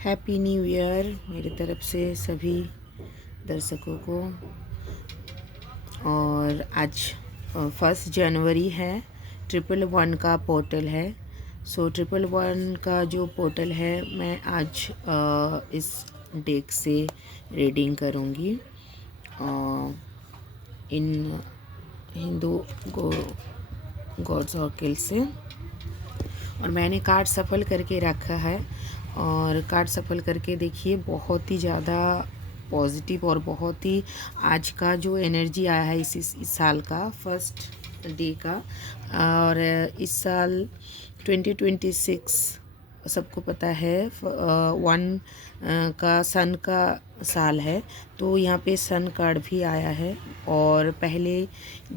Happy new year मेरी तरफ से सभी दर्शकों को। और आज 1 जनवरी है। 111 का पोर्टल है। सो 111 का जो पोर्टल है मैं आज इस डेक से रीडिंग करूँगी इन हिंदू गॉड्स ऑर्किल से। और मैंने कार्ड सफल करके रखा है और कार्ड सफल करके देखिए बहुत ही ज़्यादा पॉजिटिव और बहुत ही आज का जो एनर्जी आया है इस साल का फर्स्ट डे का। और इस साल 2026 सबको पता है 1 का सन का साल है। तो यहाँ पे सन कार्ड भी आया है। और पहले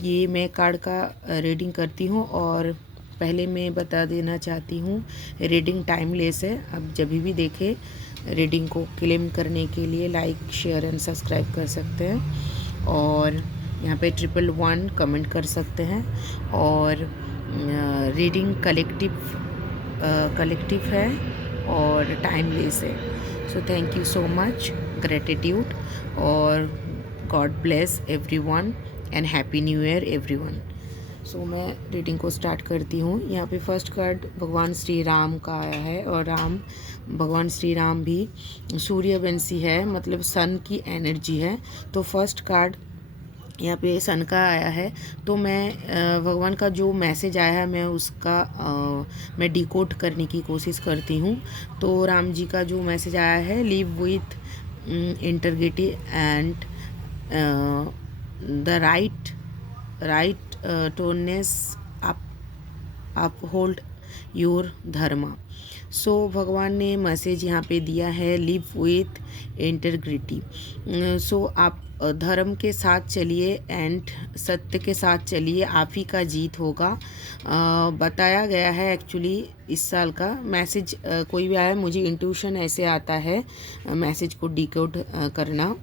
ये मैं कार्ड का रीडिंग करती हूँ और पहले मैं बता देना चाहती हूँ रीडिंग टाइमलेस है। आप जब भी देखें रीडिंग को क्लेम करने के लिए लाइक शेयर एंड सब्सक्राइब कर सकते हैं और यहाँ पे 111 कमेंट कर सकते हैं। और रीडिंग कलेक्टिव है और टाइमलेस है। So thank you so much, gratitude और God bless everyone and happy new year everyone. So मैं रीडिंग को स्टार्ट करती हूँ। यहाँ पे फर्स्ट कार्ड भगवान श्री राम का आया है और भगवान श्री राम भी सूर्यवंशी है, मतलब सन की एनर्जी है। तो फर्स्ट कार्ड यहाँ पे सन का आया है। तो मैं भगवान का जो मैसेज आया है मैं डिकोड करने की कोशिश करती हूँ। तो राम जी का जो मैसेज आया है, live with integrity and the righteousness uphold your dharma. So भगवान ने मैसेज यहाँ पे दिया है, लिव विथ इंटीग्रिटी। सो आप धर्म के साथ चलिए एंड सत्य के साथ चलिए, आप ही का जीत होगा। बताया गया है एक्चुअली इस साल का मैसेज कोई भी आया, मुझे इंट्यूशन ऐसे आता है मैसेज को डिकोड करना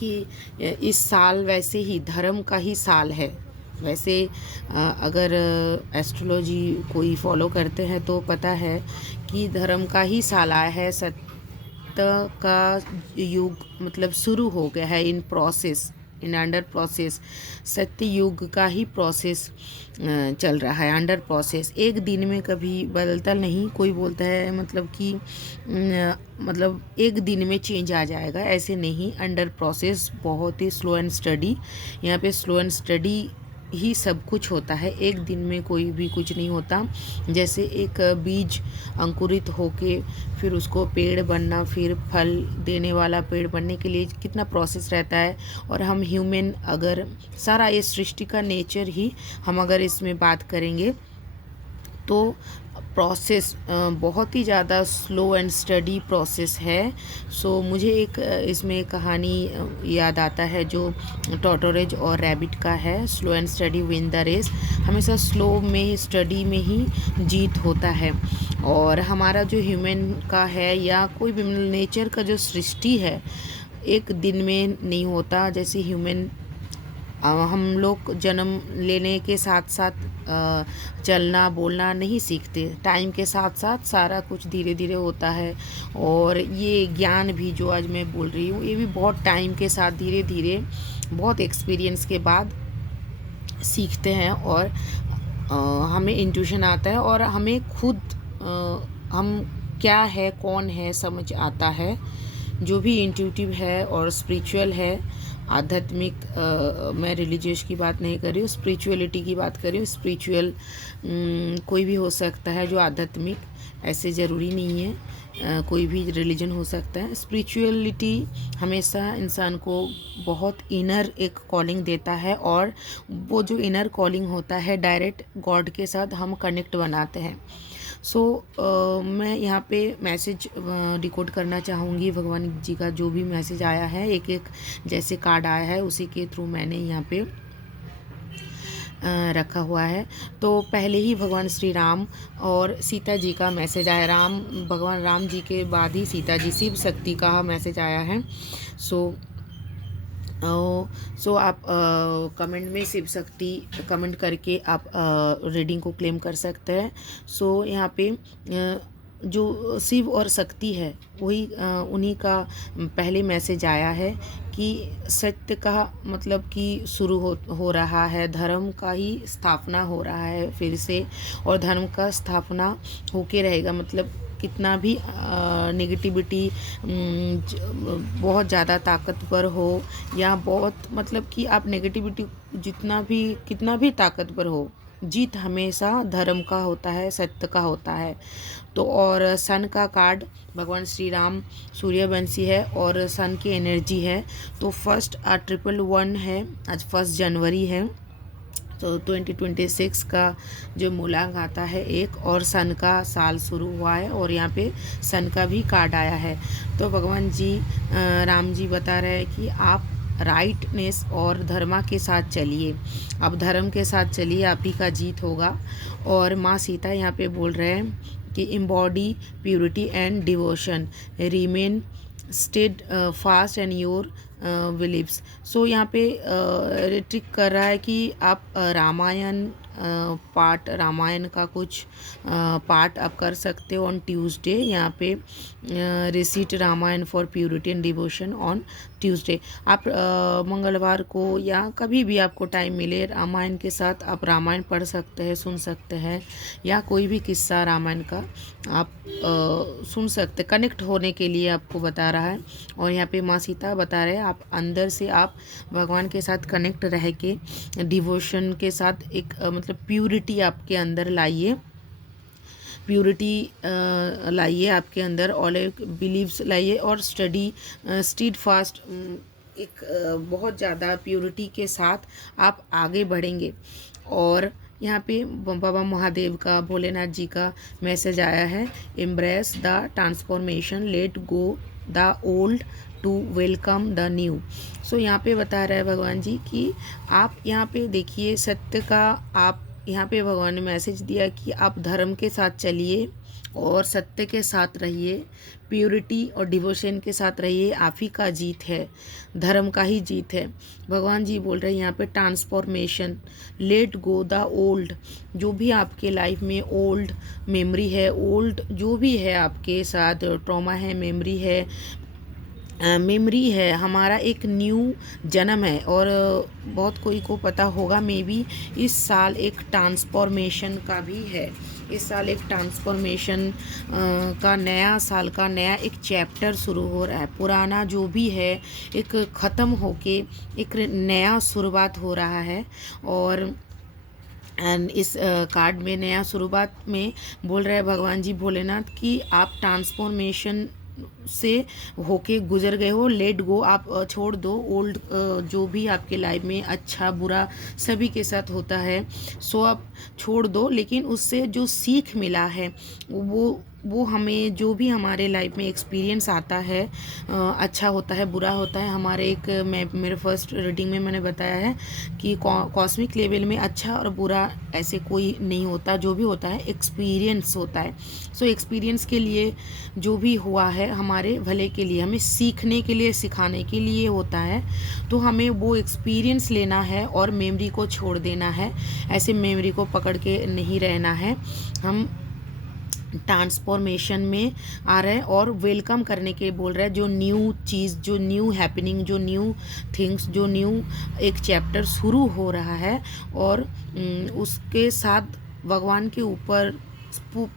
कि इस साल वैसे ही धर्म का ही साल है। वैसे अगर एस्ट्रोलॉजी कोई फॉलो करते हैं तो पता है कि धर्म का ही साल आया है। सत्य का युग मतलब शुरू हो गया है इन अंडर प्रोसेस। सत्य युग का ही प्रोसेस चल रहा है, अंडर प्रोसेस। एक दिन में कभी बदलता नहीं। कोई बोलता है मतलब कि मतलब एक दिन में चेंज आ जाएगा, ऐसे नहीं। अंडर प्रोसेस, बहुत ही स्लो एंड स्टडी। यहाँ पे स्लो एंड स्टडी ही सब कुछ होता है, एक दिन में कोई भी कुछ नहीं होता। जैसे एक बीज अंकुरित होके फिर उसको पेड़ बनना, फिर फल देने वाला पेड़ बनने के लिए कितना प्रोसेस रहता है। और हम ह्यूमन अगर सारा ये सृष्टि का नेचर ही हम अगर इसमें बात करेंगे तो प्रोसेस बहुत ही ज़्यादा स्लो एंड स्टडी प्रोसेस है। सो मुझे एक इसमें कहानी याद आता है जो टॉर्टोरेज और रैबिट का है। Slow and steady win the race. हमेशा स्लो में स्टडी में ही जीत होता है। और हमारा जो ह्यूमन का है या कोई भी नेचर का जो सृष्टि है एक दिन में नहीं होता। जैसे ह्यूमन हम लोग जन्म लेने के साथ साथ चलना बोलना नहीं सीखते, टाइम के साथ साथ सारा कुछ धीरे धीरे होता है। और ये ज्ञान भी जो आज मैं बोल रही हूँ ये भी बहुत टाइम के साथ धीरे धीरे बहुत एक्सपीरियंस के बाद सीखते हैं। और हमें इंट्यूशन आता है और हमें खुद हम क्या है कौन है समझ आता है। जो भी इंट्यूटिव है और स्पिरिचुअल है, आध्यात्मिक, मैं रिलीजियस की बात नहीं कर रही हूँ, स्पिरिचुअलिटी की बात कर रही हूँ। स्पिरिचुअल कोई भी हो सकता है जो आध्यात्मिक, ऐसे ज़रूरी नहीं है कोई भी रिलीजन हो सकता है। स्पिरिचुअलिटी हमेशा इंसान को बहुत इनर एक कॉलिंग देता है और वो जो इनर कॉलिंग होता है डायरेक्ट गॉड के साथ हम कनेक्ट बनाते हैं। सो मैं यहाँ पे मैसेज डिकोड करना चाहूँगी। भगवान जी का जो भी मैसेज आया है, एक एक जैसे कार्ड आया है उसी के थ्रू मैंने यहाँ पे रखा हुआ है। तो पहले ही भगवान श्री राम और सीता जी का मैसेज आया। भगवान राम जी के बाद ही सीता जी, शिव शक्ति का मैसेज आया है। सो आप कमेंट में शिव शक्ति कमेंट करके आप रीडिंग को क्लेम कर सकते हैं। सो यहाँ पे जो शिव और शक्ति है वही उन्हीं का पहले मैसेज आया है कि सत्य का मतलब कि शुरू हो रहा है, धर्म का ही स्थापना हो रहा है फिर से, और धर्म का स्थापना होके रहेगा। मतलब कितना भी नेगेटिविटी बहुत ज़्यादा ताकतवर हो या बहुत मतलब कि आप नेगेटिविटी जितना भी कितना भी ताकतवर हो, जीत हमेशा धर्म का होता है, सत्य का होता है। तो और सन का कार्ड भगवान श्री राम सूर्यवंशी है और सन की एनर्जी है। तो फर्स्ट 111 है, आज 1 जनवरी है। तो 2026 का जो मूलांक आता है एक, और सन का साल शुरू हुआ है और यहाँ पे सन का भी कार्ड आया है। तो भगवान जी राम जी बता रहे हैं कि आप राइटनेस और धर्मा के साथ चलिए, आप धर्म के साथ चलिए, आप ही का जीत होगा। और माँ सीता यहाँ पे बोल रहे हैं कि embody purity and devotion, remain steadfast and your beliefs. So यहाँ पे रिट्रिक कर रहा है कि आप रामायण पार्ट, रामायण का कुछ पार्ट आप कर सकते हो ऑन ट्यूसडे। यहाँ पे recite Ramayan for purity and devotion on Tuesday. आप मंगलवार को या कभी भी आपको टाइम मिले, रामायण के साथ आप रामायण पढ़ सकते हैं, सुन सकते हैं, या कोई भी किस्सा रामायण का आप सुन सकते, कनेक्ट होने के लिए आपको बता रहा है। और यहाँ पे माँ सीता बता रहे हैं आप अंदर से आप भगवान के साथ कनेक्ट रह के डिवोशन के साथ एक मतलब प्यूरिटी आपके अंदर लाइए, प्यूरिटी लाइए आपके अंदर, और एक बिलीव्स लाइए, और स्टीड फास्ट एक बहुत ज़्यादा प्यूरिटी के साथ आप आगे बढ़ेंगे। और यहाँ पे बाबा महादेव का, भोलेनाथ जी का मैसेज आया है, embrace the transformation, let go the old to welcome the new. So यहाँ पे बता रहे हैं भगवान जी कि आप यहाँ पे देखिए सत्य का, आप यहाँ पे भगवान ने मैसेज दिया कि आप धर्म के साथ चलिए और सत्य के साथ रहिए, प्योरिटी और डिवोशन के साथ रहिए, आप ही का जीत है, धर्म का ही जीत है। भगवान जी बोल रहे हैं यहाँ पे transformation, let go the old, जो भी आपके लाइफ में ओल्ड मेमोरी है, ओल्ड जो भी है आपके साथ ट्रॉमा है, मेमोरी है, मेमोरी है, हमारा एक न्यू जन्म है। और बहुत कोई को पता होगा मे बी इस साल एक ट्रांसफॉर्मेशन का भी है, इस साल एक ट्रांसफॉर्मेशन का नया साल का नया एक चैप्टर शुरू हो रहा है। पुराना जो भी है एक ख़त्म होके एक नया शुरुआत हो रहा है। और एंड इस कार्ड में नया शुरुआत में बोल रहे हैं भगवान जी भोलेनाथ कि आप ट्रांसफॉर्मेशन से होके गुजर गए हो, लेट गो, आप छोड़ दो ओल्ड जो भी आपके लाइफ में अच्छा बुरा सभी के साथ होता है, सो आप छोड़ दो। लेकिन उससे जो सीख मिला है वो हमें जो भी हमारे लाइफ में एक्सपीरियंस आता है, अच्छा होता है बुरा होता है, हमारे एक मेरे फर्स्ट रीडिंग में मैंने बताया है कि कॉस्मिक लेवल में अच्छा और बुरा ऐसे कोई नहीं होता, जो भी होता है एक्सपीरियंस होता है। सो एक्सपीरियंस के लिए जो भी हुआ है हमारे भले के लिए, हमें सीखने के लिए सिखाने के लिए होता है। तो हमें वो एक्सपीरियंस लेना है और मेमोरी को छोड़ देना है, ऐसे मेमोरी को पकड़ के नहीं रहना है। हम ट्रांसफॉर्मेशन में आ रहे हैं और वेलकम करने के बोल रहे हैं जो न्यू चीज़, जो न्यू हैपनिंग, जो न्यू थिंग्स, जो न्यू एक चैप्टर शुरू हो रहा है। और उसके साथ भगवान के ऊपर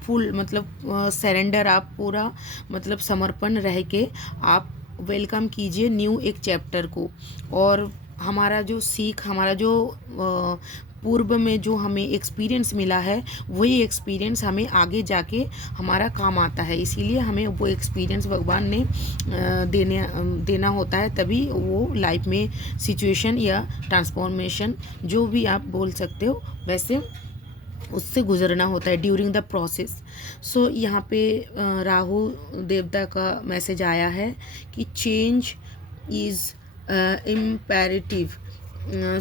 फुल मतलब सरेंडर, आप पूरा मतलब समर्पण रह के आप वेलकम कीजिए न्यू एक चैप्टर को। और हमारा जो सीख, हमारा जो पूर्व में जो हमें एक्सपीरियंस मिला है वही एक्सपीरियंस हमें आगे जाके हमारा काम आता है, इसीलिए हमें वो एक्सपीरियंस भगवान ने देना होता है, तभी वो लाइफ में सिचुएशन या ट्रांसफॉर्मेशन जो भी आप बोल सकते हो वैसे उससे गुजरना होता है ड्यूरिंग द प्रोसेस। सो यहाँ पे राहु देवता का मैसेज आया है कि चेंज इज़ इम्पेरेटिव।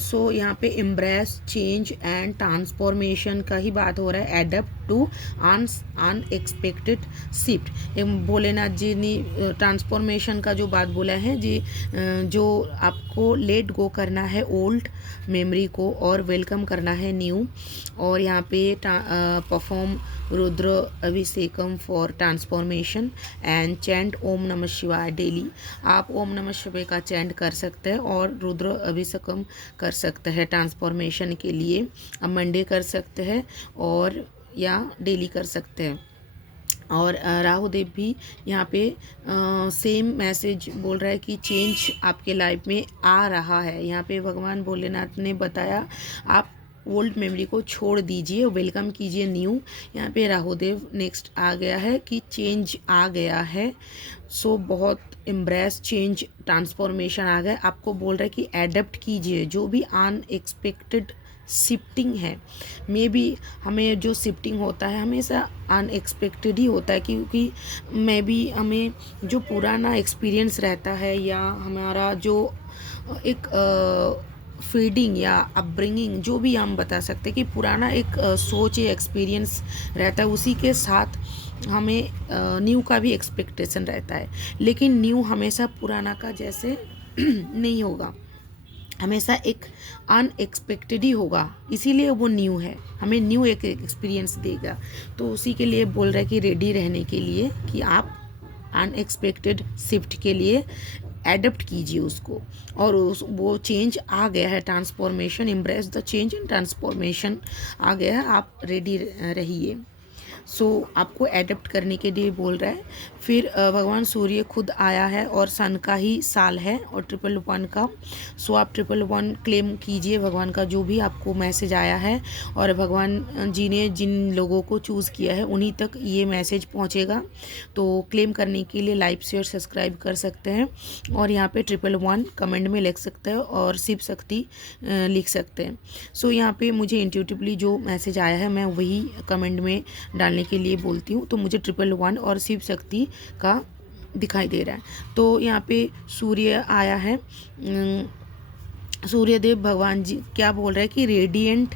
सो यहाँ पे एम्ब्रेस चेंज एंड ट्रांसफॉर्मेशन का ही बात हो रहा है, adapt to unexpected shift. Bholenath ji ने ट्रांसफॉर्मेशन का जो बात बोला है जी, जो आपको लेट गो करना है ओल्ड मेमोरी को और वेलकम करना है न्यू। और यहाँ पे perform Rudra Abhishekam for transformation and chant Om Namah Shivaya daily. आप ओम नमः शिवाय का चैंट कर सकते हैं और रुद्र अभिषेकम कर सकते हैं ट्रांसफॉर्मेशन के लिए। आप मंडे कर सकते हैं और या डेली कर सकते हैं। और राहु देव भी यहाँ पे सेम मैसेज बोल रहा है कि चेंज आपके लाइफ में आ रहा है। यहाँ पे भगवान भोलेनाथ ने बताया आप ओल्ड मेमोरी को छोड़ दीजिए, वेलकम कीजिए न्यू। यहाँ पे राहु देव नेक्स्ट आ गया है कि चेंज आ गया है। सो बहुत एम्ब्रेस चेंज ट्रांसफॉर्मेशन आ गया। आपको बोल रहा है कि एडप्ट कीजिए जो भी अनएक्सपेक्टेड शिफ्टिंग है। मे बी हमें जो शिफ्टिंग होता है हमेशा अनएक्सपेक्टेड ही होता है, क्योंकि मे बी हमें जो पुराना एक्सपीरियंस रहता है या हमारा जो एक फीडिंग या अपब्रिंगिंग जो भी हम बता सकते हैं कि पुराना एक सोच या एक्सपीरियंस रहता है, उसी के साथ हमें न्यू का भी एक्सपेक्टेशन रहता है। लेकिन न्यू हमेशा पुराना का जैसे नहीं होगा, हमेशा एक अनएक्सपेक्टेड ही होगा, इसीलिए वो न्यू है, हमें न्यू एक एक्सपीरियंस देगा। तो उसी के लिए बोल रहा है कि रेडी रहने के लिए कि आप अनएक्सपेक्टेड शिफ्ट के लिए एडप्ट कीजिए उसको। और वो चेंज आ गया है, transformation, embrace the change and transformation आ गया है, आप रेडी रहिए। सो आपको एडप्ट करने के लिए बोल रहा है। फिर भगवान सूर्य खुद आया है और सन का ही साल है और 111 का। सो आप 111 क्लेम कीजिए भगवान का जो भी आपको मैसेज आया है, और भगवान जी ने जिन लोगों को चूज़ किया है उन्हीं तक ये मैसेज पहुंचेगा। तो क्लेम करने के लिए लाइक शेयर सब्सक्राइब कर सकते हैं और यहाँ पे 111 कमेंट में लिख सकते हैं और शिव शक्ति लिख सकते हैं। सो यहाँ पे मुझे इंट्यूटिवली जो मैसेज आया है मैं वही कमेंट में डालने के लिए बोलती हूँ। तो मुझे 111 और शिव शक्ति का दिखाई दे रहा है। तो यहाँ पे सूर्य आया है। सूर्यदेव भगवान जी क्या बोल रहे हैं कि radiant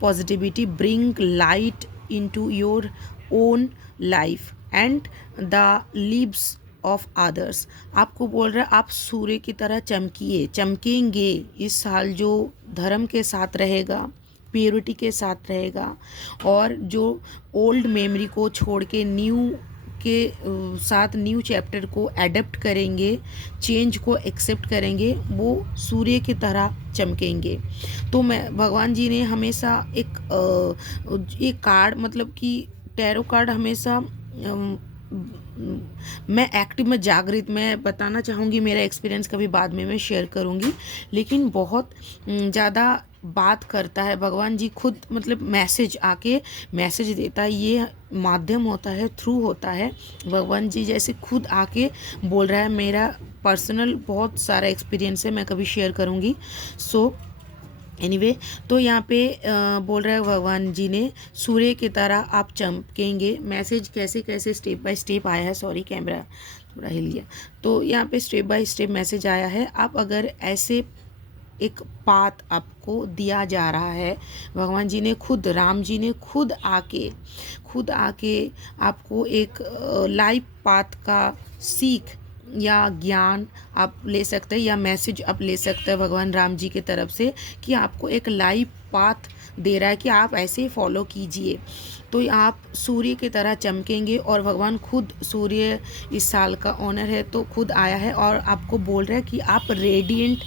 positivity bring light into your own life and the leaves of others. आपको बोल रहा है आप सूर्य की तरह चमकिए, चमकेंगे। इस साल जो धर्म के साथ रहेगा, प्योरिटी के साथ रहेगा, और जो ओल्ड मेमोरी को छोड़ के न्यू के साथ न्यू चैप्टर को एडप्ट करेंगे, चेंज को एक्सेप्ट करेंगे, वो सूर्य की तरह चमकेंगे। तो मैं भगवान जी ने हमेशा एक कार्ड, मतलब कि टैरो कार्ड हमेशा मैं एक्टिव में जागृत, मैं बताना चाहूँगी मेरा एक्सपीरियंस कभी बाद में मैं शेयर करूँगी, लेकिन बहुत ज़्यादा बात करता है भगवान जी खुद, मतलब मैसेज आके मैसेज देता है। ये माध्यम होता है, थ्रू होता है। भगवान जी जैसे खुद आके बोल रहा है। मेरा पर्सनल बहुत सारा एक्सपीरियंस है, मैं कभी शेयर करूँगी। सो एनीवे, तो यहाँ पे बोल रहा है भगवान जी ने सूर्य की तरह आप चमकेंगे। मैसेज कैसे कैसे स्टेप बाय स्टेप आया है, सॉरी कैमरा थोड़ा हिल गया। तो यहाँ पे स्टेप बाय स्टेप मैसेज आया है। आप अगर ऐसे एक पाथ आपको दिया जा रहा है, भगवान जी ने खुद, राम जी ने खुद आके आपको एक लाइफ पाथ का सीख या ज्ञान आप ले सकते हैं, या मैसेज आप ले सकते हैं भगवान राम जी की तरफ से कि आपको एक लाइफ पाथ दे रहा है कि आप ऐसे फॉलो कीजिए तो आप सूर्य की तरह चमकेंगे। और भगवान खुद, सूर्य इस साल का ऑनर है तो खुद आया है और आपको बोल रहा है कि आप रेडिएंट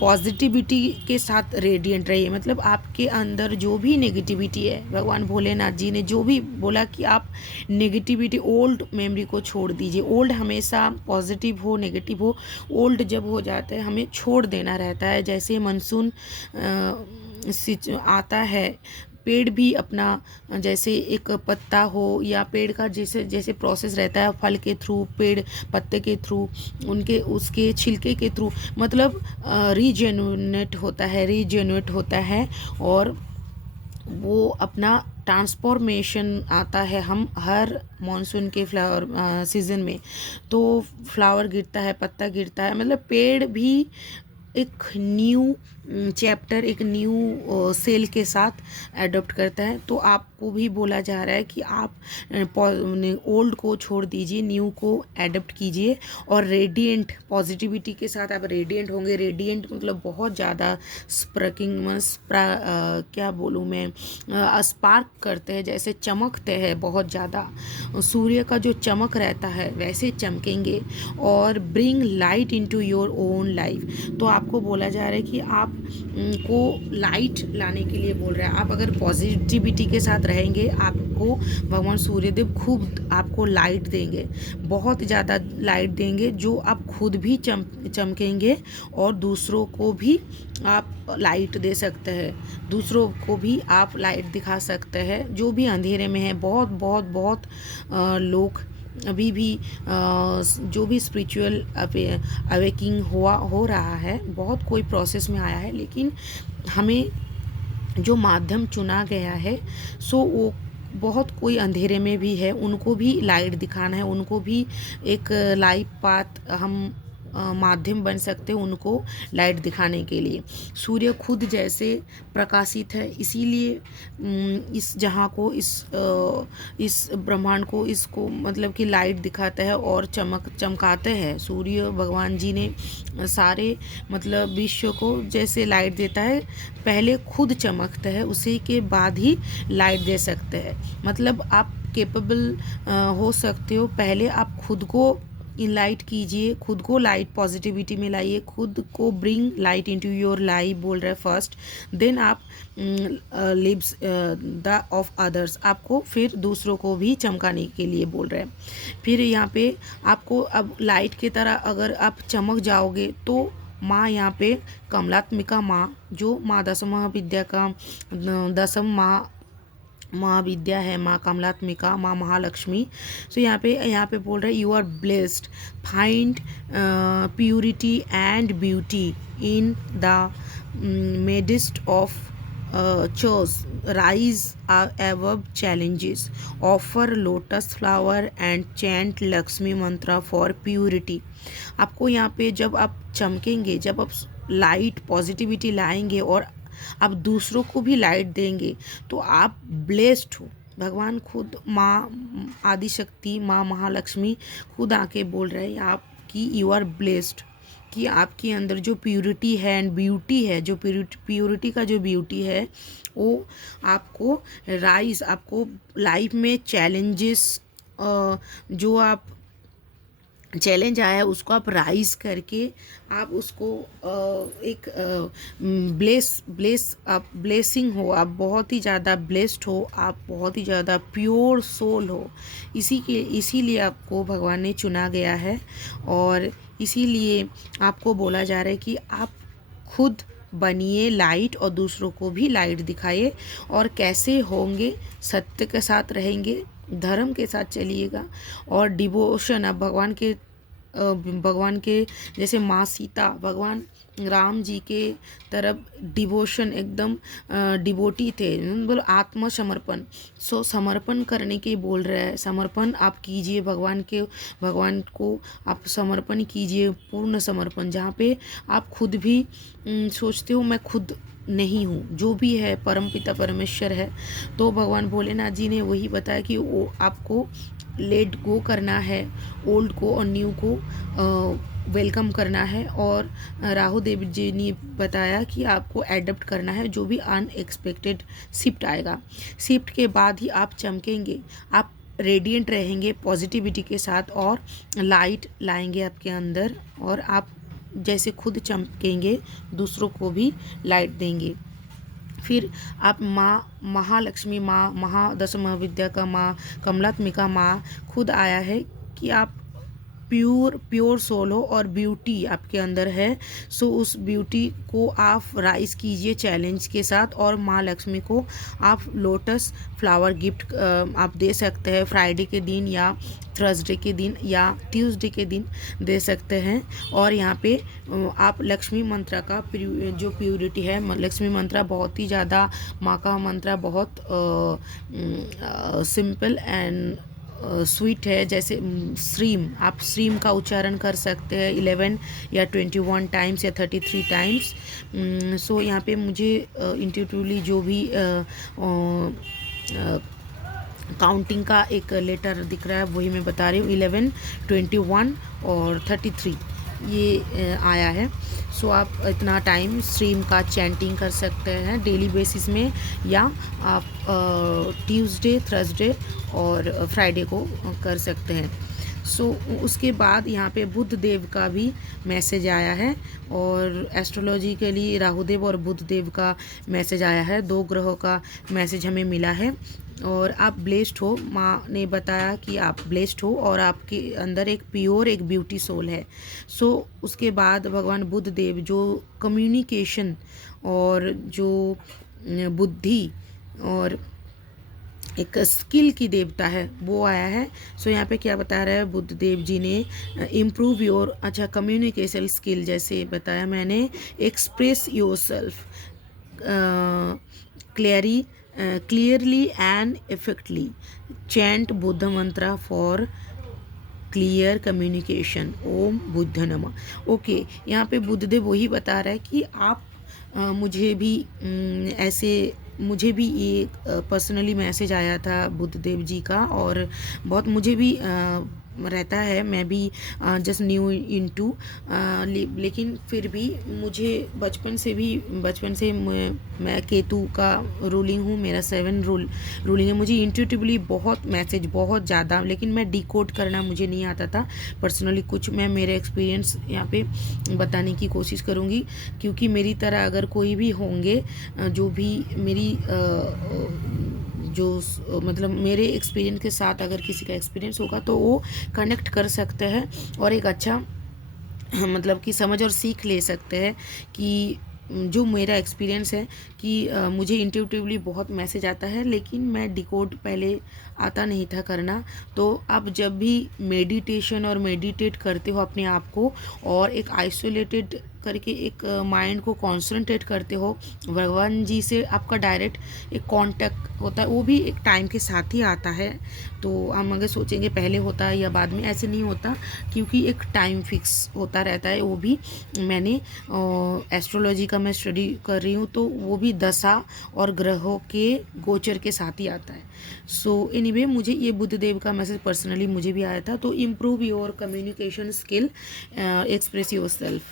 पॉजिटिविटी के साथ रेडिएंट रहिए। मतलब आपके अंदर जो भी नेगेटिविटी है, भगवान भोलेनाथ जी ने जो भी बोला कि आप नेगेटिविटी, ओल्ड मेमोरी को छोड़ दीजिए। ओल्ड हमेशा पॉजिटिव हो नेगेटिव हो, ओल्ड जब हो जाता है हमें छोड़ देना रहता है। जैसे मानसून आता है, पेड़ भी अपना जैसे एक पत्ता हो या पेड़ का जैसे जैसे प्रोसेस रहता है, फल के थ्रू, पेड़ पत्ते के थ्रू, उनके उसके छिलके के थ्रू, मतलब रीजेन्युएट होता है और वो अपना ट्रांसफॉर्मेशन आता है। हम हर मॉनसून के फ्लावर सीज़न में तो फ्लावर गिरता है, पत्ता गिरता है, मतलब पेड़ भी एक न्यू चैप्टर, एक न्यू सेल के साथ एडॉप्ट करता है। तो आप आपको भी बोला जा रहा है कि आप ओल्ड को छोड़ दीजिए, न्यू को एडप्ट कीजिए और रेडिएंट पॉजिटिविटी के साथ आप रेडिएंट होंगे। रेडिएंट मतलब बहुत ज़्यादा स्प्रकिंग क्या बोलूँ मैं, स्पार्क करते हैं, जैसे चमकते हैं बहुत ज़्यादा, सूर्य का जो चमक रहता है वैसे चमकेंगे। और bring light into your own life, तो आपको बोला जा रहा है कि आप को लाइट लाने के लिए बोल रहा है। आप अगर पॉजिटिविटी के साथ रहेंगे, आपको भगवान सूर्यदेव खूब आपको लाइट देंगे, बहुत ज़्यादा लाइट देंगे, जो आप खुद भी चमकेंगे और दूसरों को भी आप लाइट दे सकते हैं, दूसरों को भी आप लाइट दिखा सकते हैं जो भी अंधेरे में है। बहुत बहुत बहुत लोग अभी भी जो भी स्पिरिचुअल अवेकिंग हो रहा है, बहुत कोई प्रोसेस में आया है, लेकिन हमें जो माध्यम चुना गया है सो वो बहुत कोई अंधेरे में भी है, उनको भी लाइट दिखाना है, उनको भी एक लाइफ पाथ हम माध्यम बन सकते हैं उनको लाइट दिखाने के लिए। सूर्य खुद जैसे प्रकाशित है, इसीलिए इस जहाँ को इस ब्रह्मांड को इसको मतलब कि लाइट दिखाता है और चमकाते हैं। सूर्य भगवान जी ने सारे मतलब विश्व को जैसे लाइट देता है, पहले खुद चमकता है, उसी के बाद ही लाइट दे सकते हैं। मतलब आप केपेबल हो सकते हो, पहले आप खुद को इनलाइट कीजिए, खुद को लाइट पॉजिटिविटी में लाइए, खुद को bring light into your life बोल रहे हैं फर्स्ट, देन आप लिव्स द ऑफ अदर्स, आपको फिर दूसरों को भी चमकाने के लिए बोल रहे हैं। फिर यहाँ पे आपको अब लाइट की तरह अगर आप चमक जाओगे तो माँ यहाँ पे कमलात्मिका माँ, जो माँ दसम महाविद्या का दसम महाविद्या है, माँ कमलात्मिका, माँ महालक्ष्मी। सो यहाँ पे बोल रहे हैं, you are blessed, find purity and beauty in the midst of chores, rise above challenges, offer lotus flower and chant Lakshmi mantra for purity। आपको यहाँ पे जब आप चमकेंगे, जब आप लाइट पॉजिटिविटी लाएंगे और आप दूसरों को भी लाइट देंगे तो आप ब्लेस्ड हो। भगवान खुद माँ आदिशक्ति, माँ महालक्ष्मी खुद आके बोल रहे हैं आपकी यू आर ब्लेस्ड, कि आपके अंदर जो प्यूरिटी है एंड ब्यूटी है, जो प्यूरिटी का जो ब्यूटी है वो आपको राइज, आपको लाइफ में चैलेंजेस जो आप चैलेंज आया है उसको आप राइज करके आप उसको एक आप ब्लेसिंग हो, आप बहुत ही ज़्यादा ब्लेस्ड हो, आप बहुत ही ज़्यादा प्योर सोल हो। इसीलिए आपको भगवान ने चुना गया है और इसीलिए आपको बोला जा रहा है कि आप खुद बनिए लाइट और दूसरों को भी लाइट दिखाइए। और कैसे होंगे, सत्य के साथ रहेंगे, धर्म के साथ चलिएगा और डिवोशन, अब भगवान के जैसे माँ सीता भगवान राम जी के तरफ डिवोशन एकदम डिवोटी थे, मतलब आत्मसमर्पण। सो समर्पण करने के बोल रहे हैं, समर्पण आप कीजिए भगवान को आप समर्पण कीजिए, पूर्ण समर्पण, जहाँ पे आप खुद भी सोचते हो मैं खुद नहीं हूँ, जो भी है परमपिता परमेश्वर है। तो भगवान भोलेनाथ जी ने वही बताया कि वो आपको लेट गो करना है, ओल्ड को और न्यू को वेलकम करना है। और राहु देव जी ने बताया कि आपको एडप्ट करना है, जो भी अनएक्सपेक्टेड शिफ्ट आएगा, शिफ्ट के बाद ही आप चमकेंगे, आप रेडिएंट रहेंगे पॉजिटिविटी के साथ और लाइट लाएंगे आपके अंदर, और आप जैसे खुद चमकेंगे दूसरों को भी लाइट देंगे। फिर आप माँ महालक्ष्मी, माँ महादशम विद्या का माँ कमलात्मिका माँ खुद आया है कि आप प्योर सोल हो और ब्यूटी आपके अंदर है। सो उस ब्यूटी को आप राइज कीजिए चैलेंज के साथ, और माँ लक्ष्मी को आप लोटस फ्लावर गिफ्ट आप दे सकते हैं फ्राइडे के दिन या थर्सडे के दिन या ट्यूसडे के दिन दे सकते हैं। और यहाँ पे आप लक्ष्मी मंत्र का जो प्योरिटी है, लक्ष्मी मंत्र बहुत ही ज़्यादा, माँ का मंत्र बहुत सिंपल एंड स्वीट है। जैसे श्रीम, आप श्रीम का उच्चारण कर सकते हैं 11 या 21 टाइम्स या 33 टाइम्स। सो यहाँ पे मुझे इंट्यूटिवली जो भी काउंटिंग का एक लेटर दिख रहा है, वही मैं बता रही हूँ। 11, 21 और 33 ये आया है। सो आप इतना टाइम स्ट्रीम का चैंटिंग कर सकते हैं डेली बेसिस में, या आप ट्यूसडे, थर्सडे और फ्राइडे को कर सकते हैं। सो उसके बाद यहाँ पे बुध देव का भी मैसेज आया है, और एस्ट्रोलॉजिकली राहुदेव और बुध देव का मैसेज आया है। 2 ग्रहों का मैसेज हमें मिला है, और आप ब्लेस्ड हो। माँ ने बताया कि आप ब्लेस्ड हो और आपके अंदर एक प्योर, एक ब्यूटी सोल है। सो उसके बाद भगवान बुध देव जो कम्युनिकेशन और जो बुद्धि और एक स्किल की देवता है, वो आया है। सो यहाँ पे क्या बता रहा है बुद्ध देव जी ने, इम्प्रूव योर, अच्छा, कम्युनिकेशन स्किल, जैसे बताया मैंने, express yourself clearly and effectively, chant Buddh mantra for clear communication, Om Buddh Namah. Okay, यहाँ पे बुद्धदेव वही बता रहा है कि आप मुझे भी मुझे भी ये पर्सनली मैसेज आया था बुद्धदेव जी का, और बहुत मुझे भी रहता है, मैं भी जस्ट न्यू इनटू, लेकिन फिर भी मुझे बचपन से मैं केतु का रूलिंग हूँ, मेरा 7 रूलिंग है। मुझे इंट्यूटिवली बहुत मैसेज, बहुत ज़्यादा, लेकिन मैं डिकोड करना मुझे नहीं आता था पर्सनली। कुछ मैं मेरे एक्सपीरियंस यहाँ पे बताने की कोशिश करूँगी, क्योंकि मेरी तरह अगर कोई भी होंगे जो भी मेरी मतलब मेरे एक्सपीरियंस के साथ अगर किसी का एक्सपीरियंस होगा तो वो कनेक्ट कर सकते हैं, और एक अच्छा मतलब कि समझ और सीख ले सकते हैं कि जो मेरा एक्सपीरियंस है कि मुझे इंट्यूटिवली बहुत मैसेज आता है, लेकिन मैं डिकोड पहले आता नहीं था करना। तो आप जब भी मेडिटेशन और मेडिटेट करते हो अपने आप को, और एक आइसोलेटेड करके एक माइंड को कॉन्सेंट्रेट करते हो, भगवान जी से आपका डायरेक्ट एक कांटेक्ट होता है, वो भी एक टाइम के साथ ही आता है। तो हम अगर सोचेंगे पहले होता है या बाद में, ऐसे नहीं होता, क्योंकि एक टाइम फिक्स होता रहता है। वो भी मैंने एस्ट्रोलॉजी का मैं स्टडी कर रही हूँ, तो वो भी दशा और ग्रहों के गोचर के साथ ही आता है। सो एनीवे, मुझे ये बुद्धदेव का मैसेज पर्सनली मुझे भी आया था। तो improve your communication skill, express yourself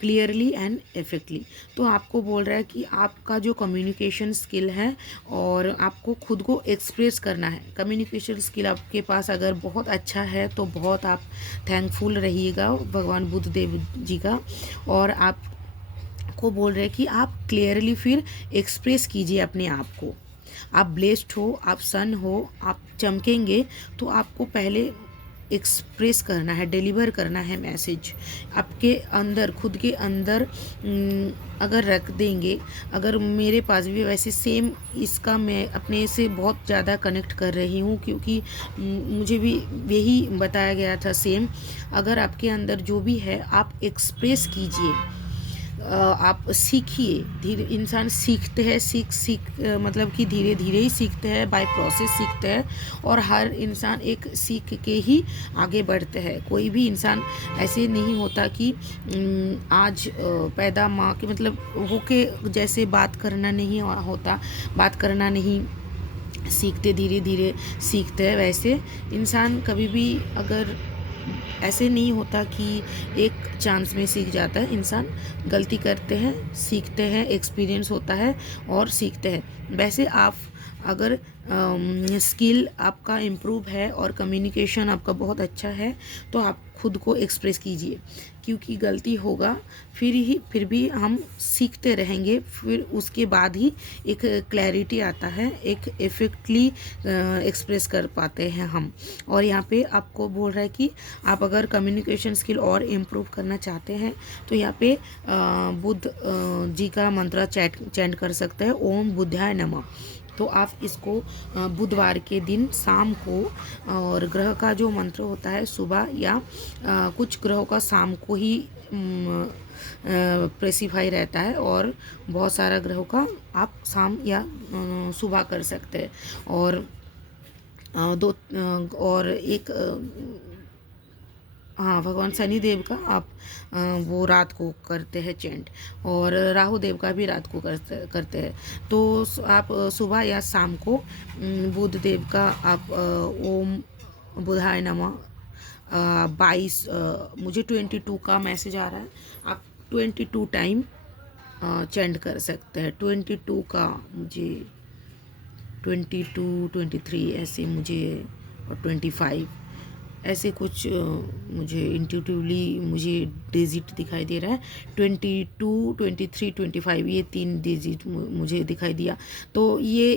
clearly and effectively. तो आपको बोल रहा है कि आपका जो कम्युनिकेशन स्किल है, और आपको खुद को एक्सप्रेस करना है। कम्युनिकेशन स्किल आपके पास अगर बहुत अच्छा है तो बहुत आप थैंकफुल रहिएगा भगवान बुद्ध देव जी का। और आप को बोल रहे हैं कि आप क्लियरली फिर एक्सप्रेस कीजिए अपने आप को। आप ब्लेस्ड हो, आप सन हो, आप चमकेंगे, तो आपको पहले एक्सप्रेस करना है, डिलीवर करना है मैसेज आपके अंदर, खुद के अंदर। अगर रख देंगे, अगर मेरे पास भी वैसे सेम इसका मैं अपने से बहुत ज़्यादा कनेक्ट कर रही हूँ, क्योंकि मुझे भी यही बताया गया था सेम। अगर आपके अंदर जो भी है आप एक्सप्रेस कीजिए, आप सीखिए। धीरे इंसान सीखते हैं, मतलब कि धीरे धीरे ही सीखते हैं, बाय प्रोसेस सीखते हैं, और हर इंसान एक सीख के ही आगे बढ़ते हैं। कोई भी इंसान ऐसे नहीं होता कि आज पैदा माँ के मतलब होके जैसे बात करना नहीं होता, बात करना नहीं सीखते, धीरे धीरे सीखते हैं। वैसे इंसान कभी भी अगर ऐसे नहीं होता कि एक चांस में सीख जाता है। इंसान गलती करते हैं, सीखते हैं, एक्सपीरियंस होता है और सीखते हैं। वैसे आप अगर स्किल आपका इम्प्रूव है और कम्युनिकेशन आपका बहुत अच्छा है, तो आप खुद को एक्सप्रेस कीजिए, क्योंकि गलती होगा फिर भी हम सीखते रहेंगे, फिर उसके बाद ही एक क्लैरिटी आता है, एक इफेक्टली एक्सप्रेस कर पाते हैं हम। और यहाँ पे आपको बोल रहा है कि आप अगर कम्युनिकेशन स्किल और इम्प्रूव करना चाहते हैं, तो यहाँ पे बुद्ध जी का मंत्र चैंट कर सकते हैं, ओम बुद्धाय नमः। तो आप इसको बुधवार के दिन शाम को, और ग्रह का जो मंत्र होता है सुबह, या कुछ ग्रहों का शाम को ही प्रेसिफाई रहता है, और बहुत सारा ग्रहों का आप शाम या सुबह कर सकते हैं। और और एक हाँ, भगवान शनि देव का आप वो रात को करते हैं चैंट, और राहु देव का भी रात को करते हैं। तो आप सुबह या शाम को बुध देव का आप ओम बुधाय नमः 22 मुझे 22 का मैसेज आ रहा है, आप 22 टाइम चैंट कर सकते हैं। 22 का मुझे 22, 23 ऐसे मुझे, और 25 ऐसे कुछ मुझे इंट्यूटिवली मुझे डिजिट दिखाई दे रहा है। 22, 23, 25 ये 3 डिजिट मुझे दिखाई दिया। तो ये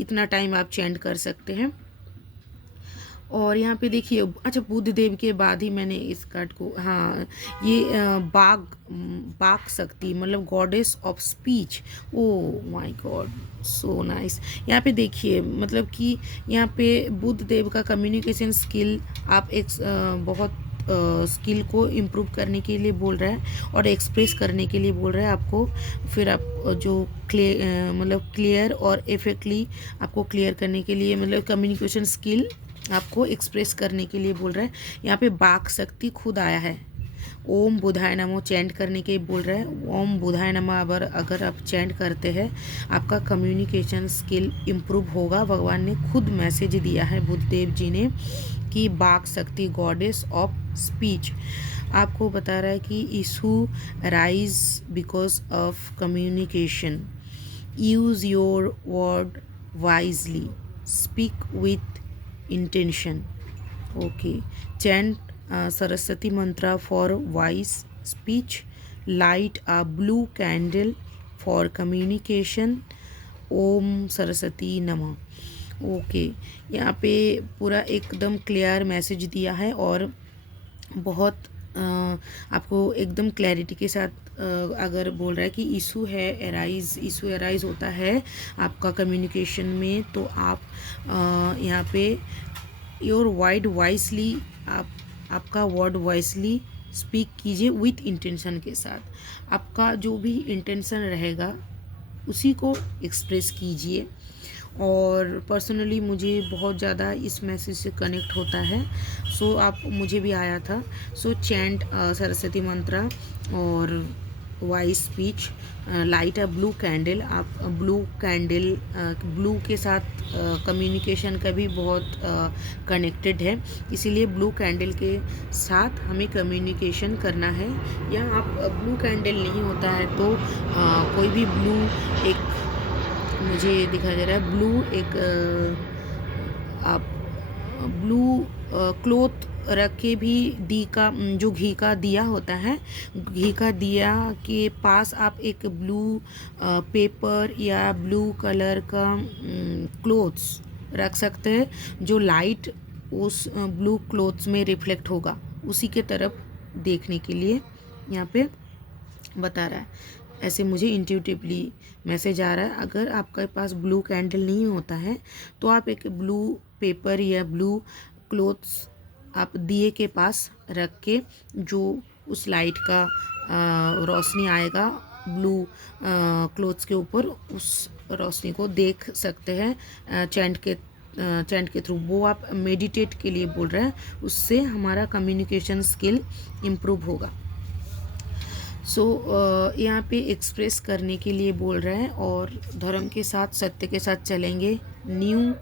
इतना टाइम आप चैंट कर सकते हैं। और यहाँ पे देखिए, अच्छा बुध देव के बाद ही मैंने इस कार्ड को, हाँ ये बाघ शक्ति मतलब goddess of speech. Oh my God, so nice. यहाँ पे देखिए मतलब कि यहाँ पे बुध देव का कम्युनिकेशन स्किल, आप एक बहुत स्किल को इम्प्रूव करने के लिए बोल रहा है और एक्सप्रेस करने के लिए बोल रहा है आपको। फिर आप जो मतलब क्लियर और इफेक्टली आपको क्लियर करने के लिए, मतलब कम्युनिकेशन स्किल आपको एक्सप्रेस करने के लिए बोल रहा है। यहाँ पे वाक शक्ति खुद आया है। ओम बुधाय नमो चैंट करने के बोल रहा है। ओम बुधाय नमः अगर आप चैंट करते हैं, आपका कम्युनिकेशन स्किल इम्प्रूव होगा। भगवान ने खुद मैसेज दिया है बुद्धदेव जी ने कि वाक शक्ति गॉडेस ऑफ स्पीच आपको बता रहा है कि issue rise because of communication. Use your word wisely, speak with intention. Okay, chant Saraswati mantra for wise speech. Light a blue candle for communication. ओम सरस्वती नमः। ओके, यहाँ पे पूरा एकदम क्लियर मैसेज दिया है और बहुत आपको एकदम क्लैरिटी के साथ अगर बोल रहा है कि इशू एराइज होता है आपका कम्युनिकेशन में, तो आप यहाँ पे योर वर्ड वॉइसली, आपका वर्ड वॉइसली स्पीक कीजिए विथ इंटेंशन के साथ। आपका जो भी इंटेंशन रहेगा उसी को एक्सप्रेस कीजिए। और पर्सनली मुझे बहुत ज़्यादा इस मैसेज से कनेक्ट होता है। सो आप मुझे भी आया था। सो चैंट सरस्वती मंत्रा और वाइस स्पीच, लाइट अ ब्लू कैंडल। आप ब्लू कैंडल, ब्लू के साथ कम्युनिकेशन का भी बहुत कनेक्टेड है, इसीलिए ब्लू कैंडल के साथ हमें कम्युनिकेशन करना है। या आप ब्लू कैंडल नहीं होता है तो कोई भी ब्लू, एक मुझे दिखाई दे रहा है ब्लू, एक आप ब्लू क्लोथ रख के भी जो घी का दिया होता है, घी का दिया के पास आप एक ब्लू पेपर या ब्लू कलर का क्लोथ्स रख सकते हैं, जो लाइट उस ब्लू क्लोथ्स में रिफ्लेक्ट होगा, उसी के तरफ देखने के लिए यहाँ पे बता रहा है। ऐसे मुझे इंट्यूटिवली मैसेज आ रहा है। अगर आपके पास ब्लू कैंडल नहीं होता है तो आप एक ब्लू पेपर या ब्लू क्लोथ्स आप दिए के पास रख के, जो उस लाइट का रोशनी आएगा ब्लू क्लोथ्स के ऊपर, उस रोशनी को देख सकते हैं चैंट के थ्रू। वो आप मेडिटेट के लिए बोल रहे हैं, उससे हमारा कम्युनिकेशन स्किल इम्प्रूव होगा। सो यहाँ पे एक्सप्रेस करने के लिए बोल रहे हैं और धर्म के साथ, सत्य के साथ चलेंगे। न्यू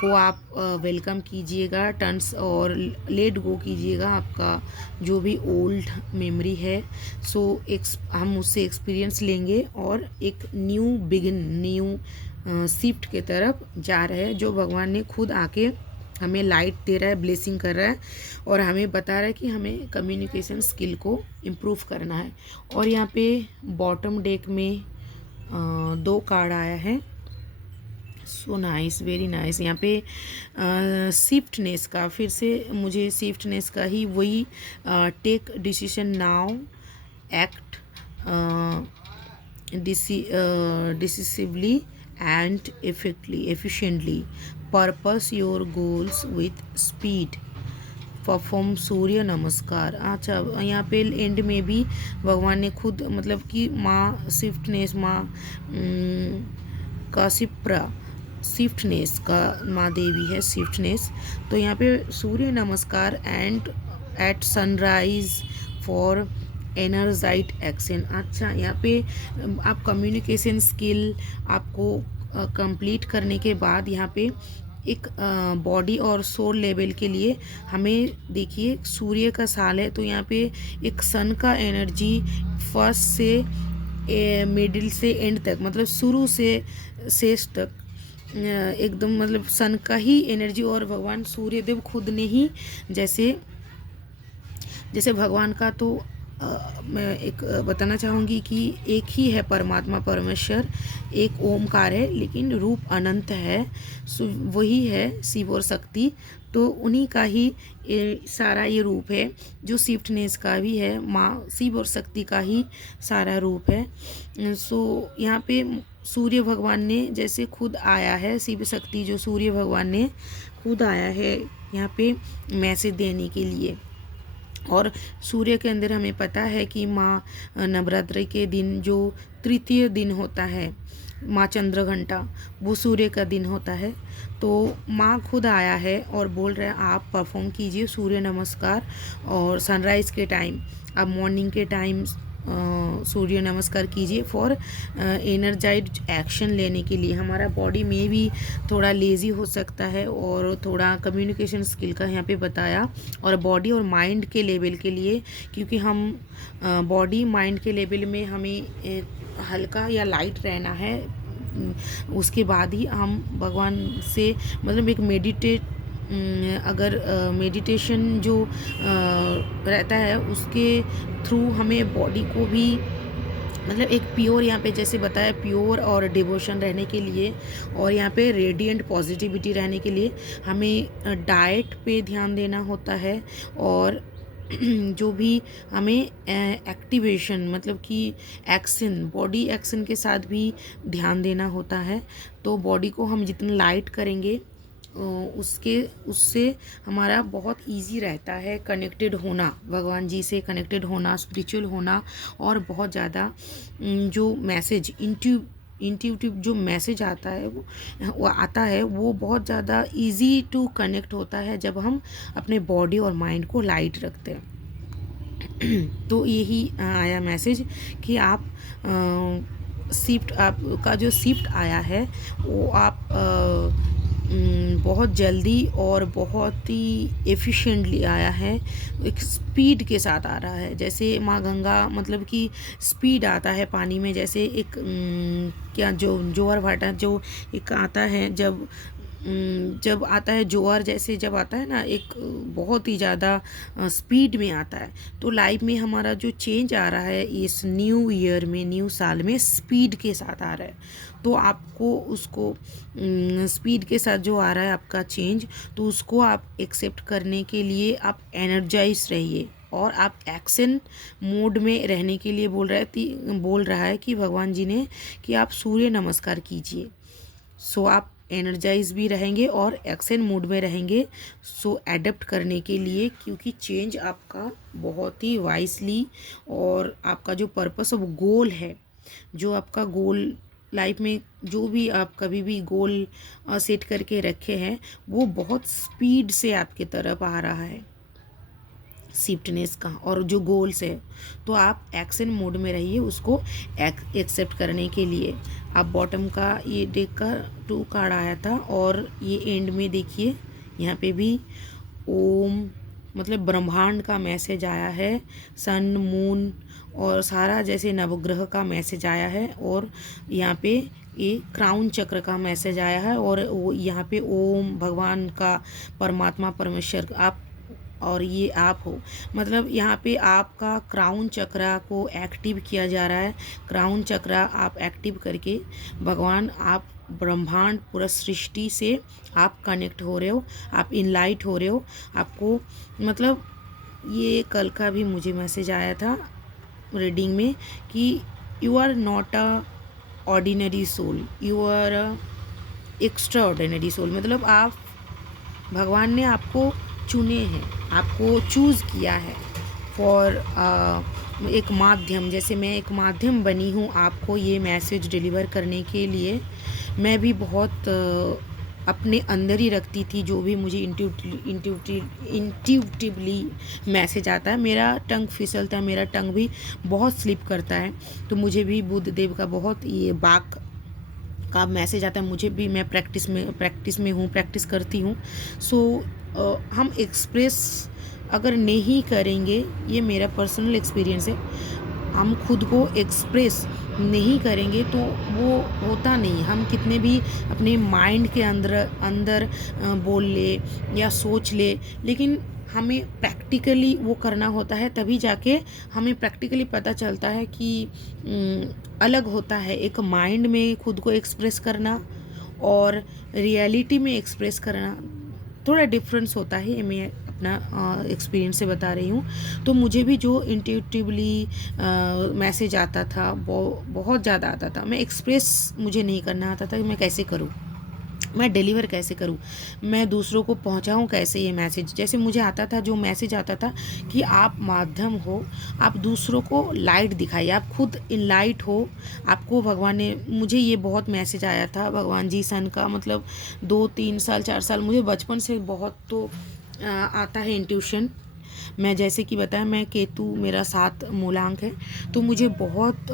को आप वेलकम कीजिएगा, टर्न्स और लेट गो कीजिएगा आपका जो भी ओल्ड मेमोरी है। सो हम उससे एक्सपीरियंस लेंगे और एक न्यू शिफ्ट के तरफ जा रहे हैं, जो भगवान ने खुद आके हमें लाइट दे रहा है, ब्लेसिंग कर रहा है और हमें बता रहा है कि हमें कम्युनिकेशन स्किल को इम्प्रूव करना है। और यहाँ पे बॉटम डेक में 2 कार्ड आया है। So nice, very nice. यहाँ पे शिफ्टनेस का, फिर से मुझे शिफ्टनेस का ही वही, take decision now, act decisively and efficiently, purpose your goals with speed, perform Surya Namaskar. अच्छा, यहाँ पे एंड में भी भगवान ने खुद, मतलब कि माँ शिफ्टनेस, माँ का शिफ्टनेस का माँ देवी है शिफ्टनेस। तो यहाँ पे Surya Namaskar and at sunrise for energized action. अच्छा, यहाँ पे आप कम्युनिकेशन स्किल आपको कंप्लीट करने के बाद यहाँ पे एक बॉडी और सोल लेवल के लिए हमें देखिए सूर्य का साल है, तो यहाँ पे एक सन का एनर्जी फर्स्ट से मिडिल से एंड तक, मतलब शुरू से शेष तक एकदम मतलब सन का ही एनर्जी, और भगवान सूर्यदेव खुद ने ही जैसे जैसे भगवान का तो मैं एक बताना चाहूँगी कि एक ही है परमात्मा परमेश्वर, एक ओमकार है, लेकिन रूप अनंत है, वही है शिव और शक्ति। तो उन्हीं का ही सारा ये रूप है, जो शिफ्टनेस का भी है, माँ शिव और शक्ति का ही सारा रूप है। सो यहाँ पे सूर्य भगवान ने जैसे खुद आया है, शिव शक्ति जो सूर्य भगवान ने खुद आया है यहाँ पे मैसेज देने के लिए। और सूर्य के अंदर हमें पता है कि माँ नवरात्रि के दिन जो तृतीय दिन होता है, माँ चंद्रघंटा, वो सूर्य का दिन होता है। तो माँ खुद आया है और बोल रहे हैं आप परफॉर्म कीजिए सूर्य नमस्कार, और सनराइज़ के टाइम, आप मॉर्निंग के टाइम सूर्य नमस्कार कीजिए फॉर एनर्जाइज एक्शन लेने के लिए। हमारा बॉडी में भी थोड़ा लेज़ी हो सकता है, और थोड़ा कम्युनिकेशन स्किल का यहाँ पे बताया, और बॉडी और माइंड के लेवल के लिए, क्योंकि हम बॉडी माइंड के लेवल में हमें हल्का या लाइट रहना है, उसके बाद ही हम भगवान से मतलब एक अगर मेडिटेशन जो रहता है उसके थ्रू हमें बॉडी को भी मतलब एक प्योर, यहाँ पे जैसे बताया, प्योर और डिवोशन रहने के लिए, और यहाँ पे रेडिएंट पॉजिटिविटी रहने के लिए हमें डाइट पे ध्यान देना होता है, और जो भी हमें एक्टिवेशन मतलब कि एक्शन, बॉडी एक्शन के साथ भी ध्यान देना होता है। तो बॉडी को हम जितना लाइट करेंगे उससे हमारा बहुत इजी रहता है कनेक्टेड होना, भगवान जी से कनेक्टेड होना, स्पिरिचुअल होना, और बहुत ज़्यादा जो मैसेज इंट्यूटिव जो मैसेज आता है वो बहुत ज़्यादा इजी टू कनेक्ट होता है जब हम अपने बॉडी और माइंड को लाइट रखते हैं। तो यही आया मैसेज कि आप शिफ्ट, आपका जो शिफ्ट आया है वो आप बहुत जल्दी और बहुत ही एफिशिएंटली आया है, एक स्पीड के साथ आ रहा है। जैसे माँ गंगा मतलब कि स्पीड आता है पानी में, जैसे एक क्या जो जोर भाटा जो एक आता है, जब आता है जोर, जैसे जब आता है ना एक बहुत ही ज़्यादा स्पीड में आता है। तो लाइफ में हमारा जो चेंज आ रहा है इस न्यू ईयर में, न्यू साल में स्पीड के साथ आ रहा है। तो आपको उसको स्पीड के साथ जो आ रहा है आपका चेंज, तो उसको आप एक्सेप्ट करने के लिए आप एनर्जाइज रहिए, और आप एक्शन मोड में रहने के लिए बोल रहा है कि भगवान जी ने कि आप सूर्य नमस्कार कीजिए। सो आप एनर्जाइज भी रहेंगे और एक्शन मूड में रहेंगे, सो एडप्ट करने के लिए, क्योंकि चेंज आपका बहुत ही वाइसली, और आपका जो पर्पस ऑफ गोल है, जो आपका गोल लाइफ में जो भी आप कभी भी गोल सेट करके रखे हैं, वो बहुत स्पीड से आपके तरफ आ रहा है शिफ्टनेस का, और जो गोल्स है, तो आप एक्शन मोड में रहिए उसको एक्सेप्ट करने के लिए। आप बॉटम का ये डेक का 2 कार्ड आया था, और ये एंड में देखिए यहाँ पे भी ओम मतलब ब्रह्मांड का मैसेज आया है, सन मून और सारा जैसे नवग्रह का मैसेज आया है, और यहाँ पे ये क्राउन चक्र का मैसेज आया है, और वो यहाँ पे ओम भगवान का परमात्मा परमेश्वर आप और ये आप हो, मतलब यहाँ पे आपका क्राउन चक्रा को एक्टिव किया जा रहा है। क्राउन चक्रा आप एक्टिव करके भगवान, आप ब्रह्मांड पूरा सृष्टि से आप कनेक्ट हो रहे हो, आप इनलाइट हो रहे हो। आपको मतलब ये कल का भी मुझे मैसेज आया था रीडिंग में कि you are not a ordinary soul, you are a extraordinary soul, मतलब आप भगवान ने आपको चुने हैं, आपको चूज़ किया है फॉर एक माध्यम, जैसे मैं एक माध्यम बनी हूँ आपको ये मैसेज डिलीवर करने के लिए। मैं भी बहुत अपने अंदर ही रखती थी, जो भी मुझे इंट्यूटिवली मैसेज आता है। मेरा टंग फिसलता है, मेरा टंग भी बहुत स्लिप करता है, तो मुझे भी बुद्ध देव का बहुत ये बाक का मैसेज आता है, मुझे भी, मैं प्रैक्टिस करती हूँ। सो हम एक्सप्रेस अगर नहीं करेंगे, ये मेरा पर्सनल एक्सपीरियंस है, हम खुद को एक्सप्रेस नहीं करेंगे तो वो होता नहीं। हम कितने भी अपने माइंड के अंदर अंदर बोल ले या सोच ले, लेकिन हमें प्रैक्टिकली वो करना होता है, तभी जाके हमें प्रैक्टिकली पता चलता है कि अलग होता है एक माइंड में खुद को एक्सप्रेस करना और रियलिटी में एक्सप्रेस करना, थोड़ा डिफरेंस होता है। ये मैं अपना एक्सपीरियंस से बता रही हूँ। तो मुझे भी जो इंट्यूटिवली मैसेज आता था वो बहुत ज़्यादा आता था, मैं एक्सप्रेस मुझे नहीं करना आता था कि मैं कैसे करूँ, मैं डिलीवर कैसे करूँ, मैं दूसरों को पहुँचाऊँ कैसे ये मैसेज। जैसे मुझे आता था, जो मैसेज आता था कि आप माध्यम हो, आप दूसरों को लाइट दिखाइए, आप खुद इनलाइट हो। आपको भगवान ने, मुझे ये बहुत मैसेज आया था भगवान जी सन का, मतलब 2-3 साल 4 साल, मुझे बचपन से बहुत तो आता है इंट्यूशन। मैं जैसे कि बताया, मैं केतु मेरा 7 मूलांक है, तो मुझे बहुत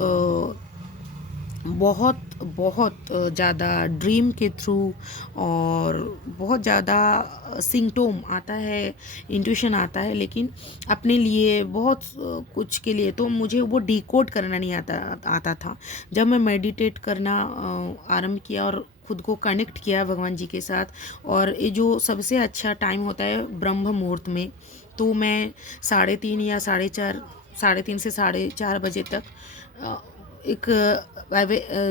बहुत ज़्यादा ड्रीम के थ्रू और बहुत ज़्यादा सिम्टोम आता है, इंट्यूशन आता है, लेकिन अपने लिए बहुत कुछ के लिए तो मुझे वो डिकोड करना नहीं आता था। जब मैं मेडिटेट करना आरंभ किया और खुद को कनेक्ट किया भगवान जी के साथ, और ये जो सबसे अच्छा टाइम होता है ब्रह्म मुहूर्त में, तो मैं 3:30 या 4:30, 3:30 से 4:30 बजे तक एक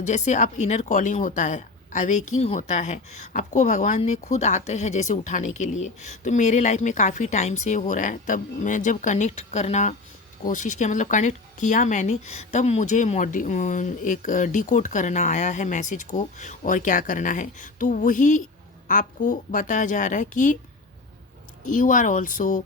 जैसे आप इनर कॉलिंग होता है, अवेकिंग होता है, आपको भगवान ने खुद आते हैं जैसे उठाने के लिए। तो मेरे लाइफ में काफ़ी टाइम से हो रहा है। तब मैं जब कनेक्ट करना कोशिश किया, मतलब कनेक्ट किया मैंने, तब मुझे एक डिकोड करना आया है मैसेज को और क्या करना है। तो वही आपको बताया जा रहा है कि यू आर ऑल्सो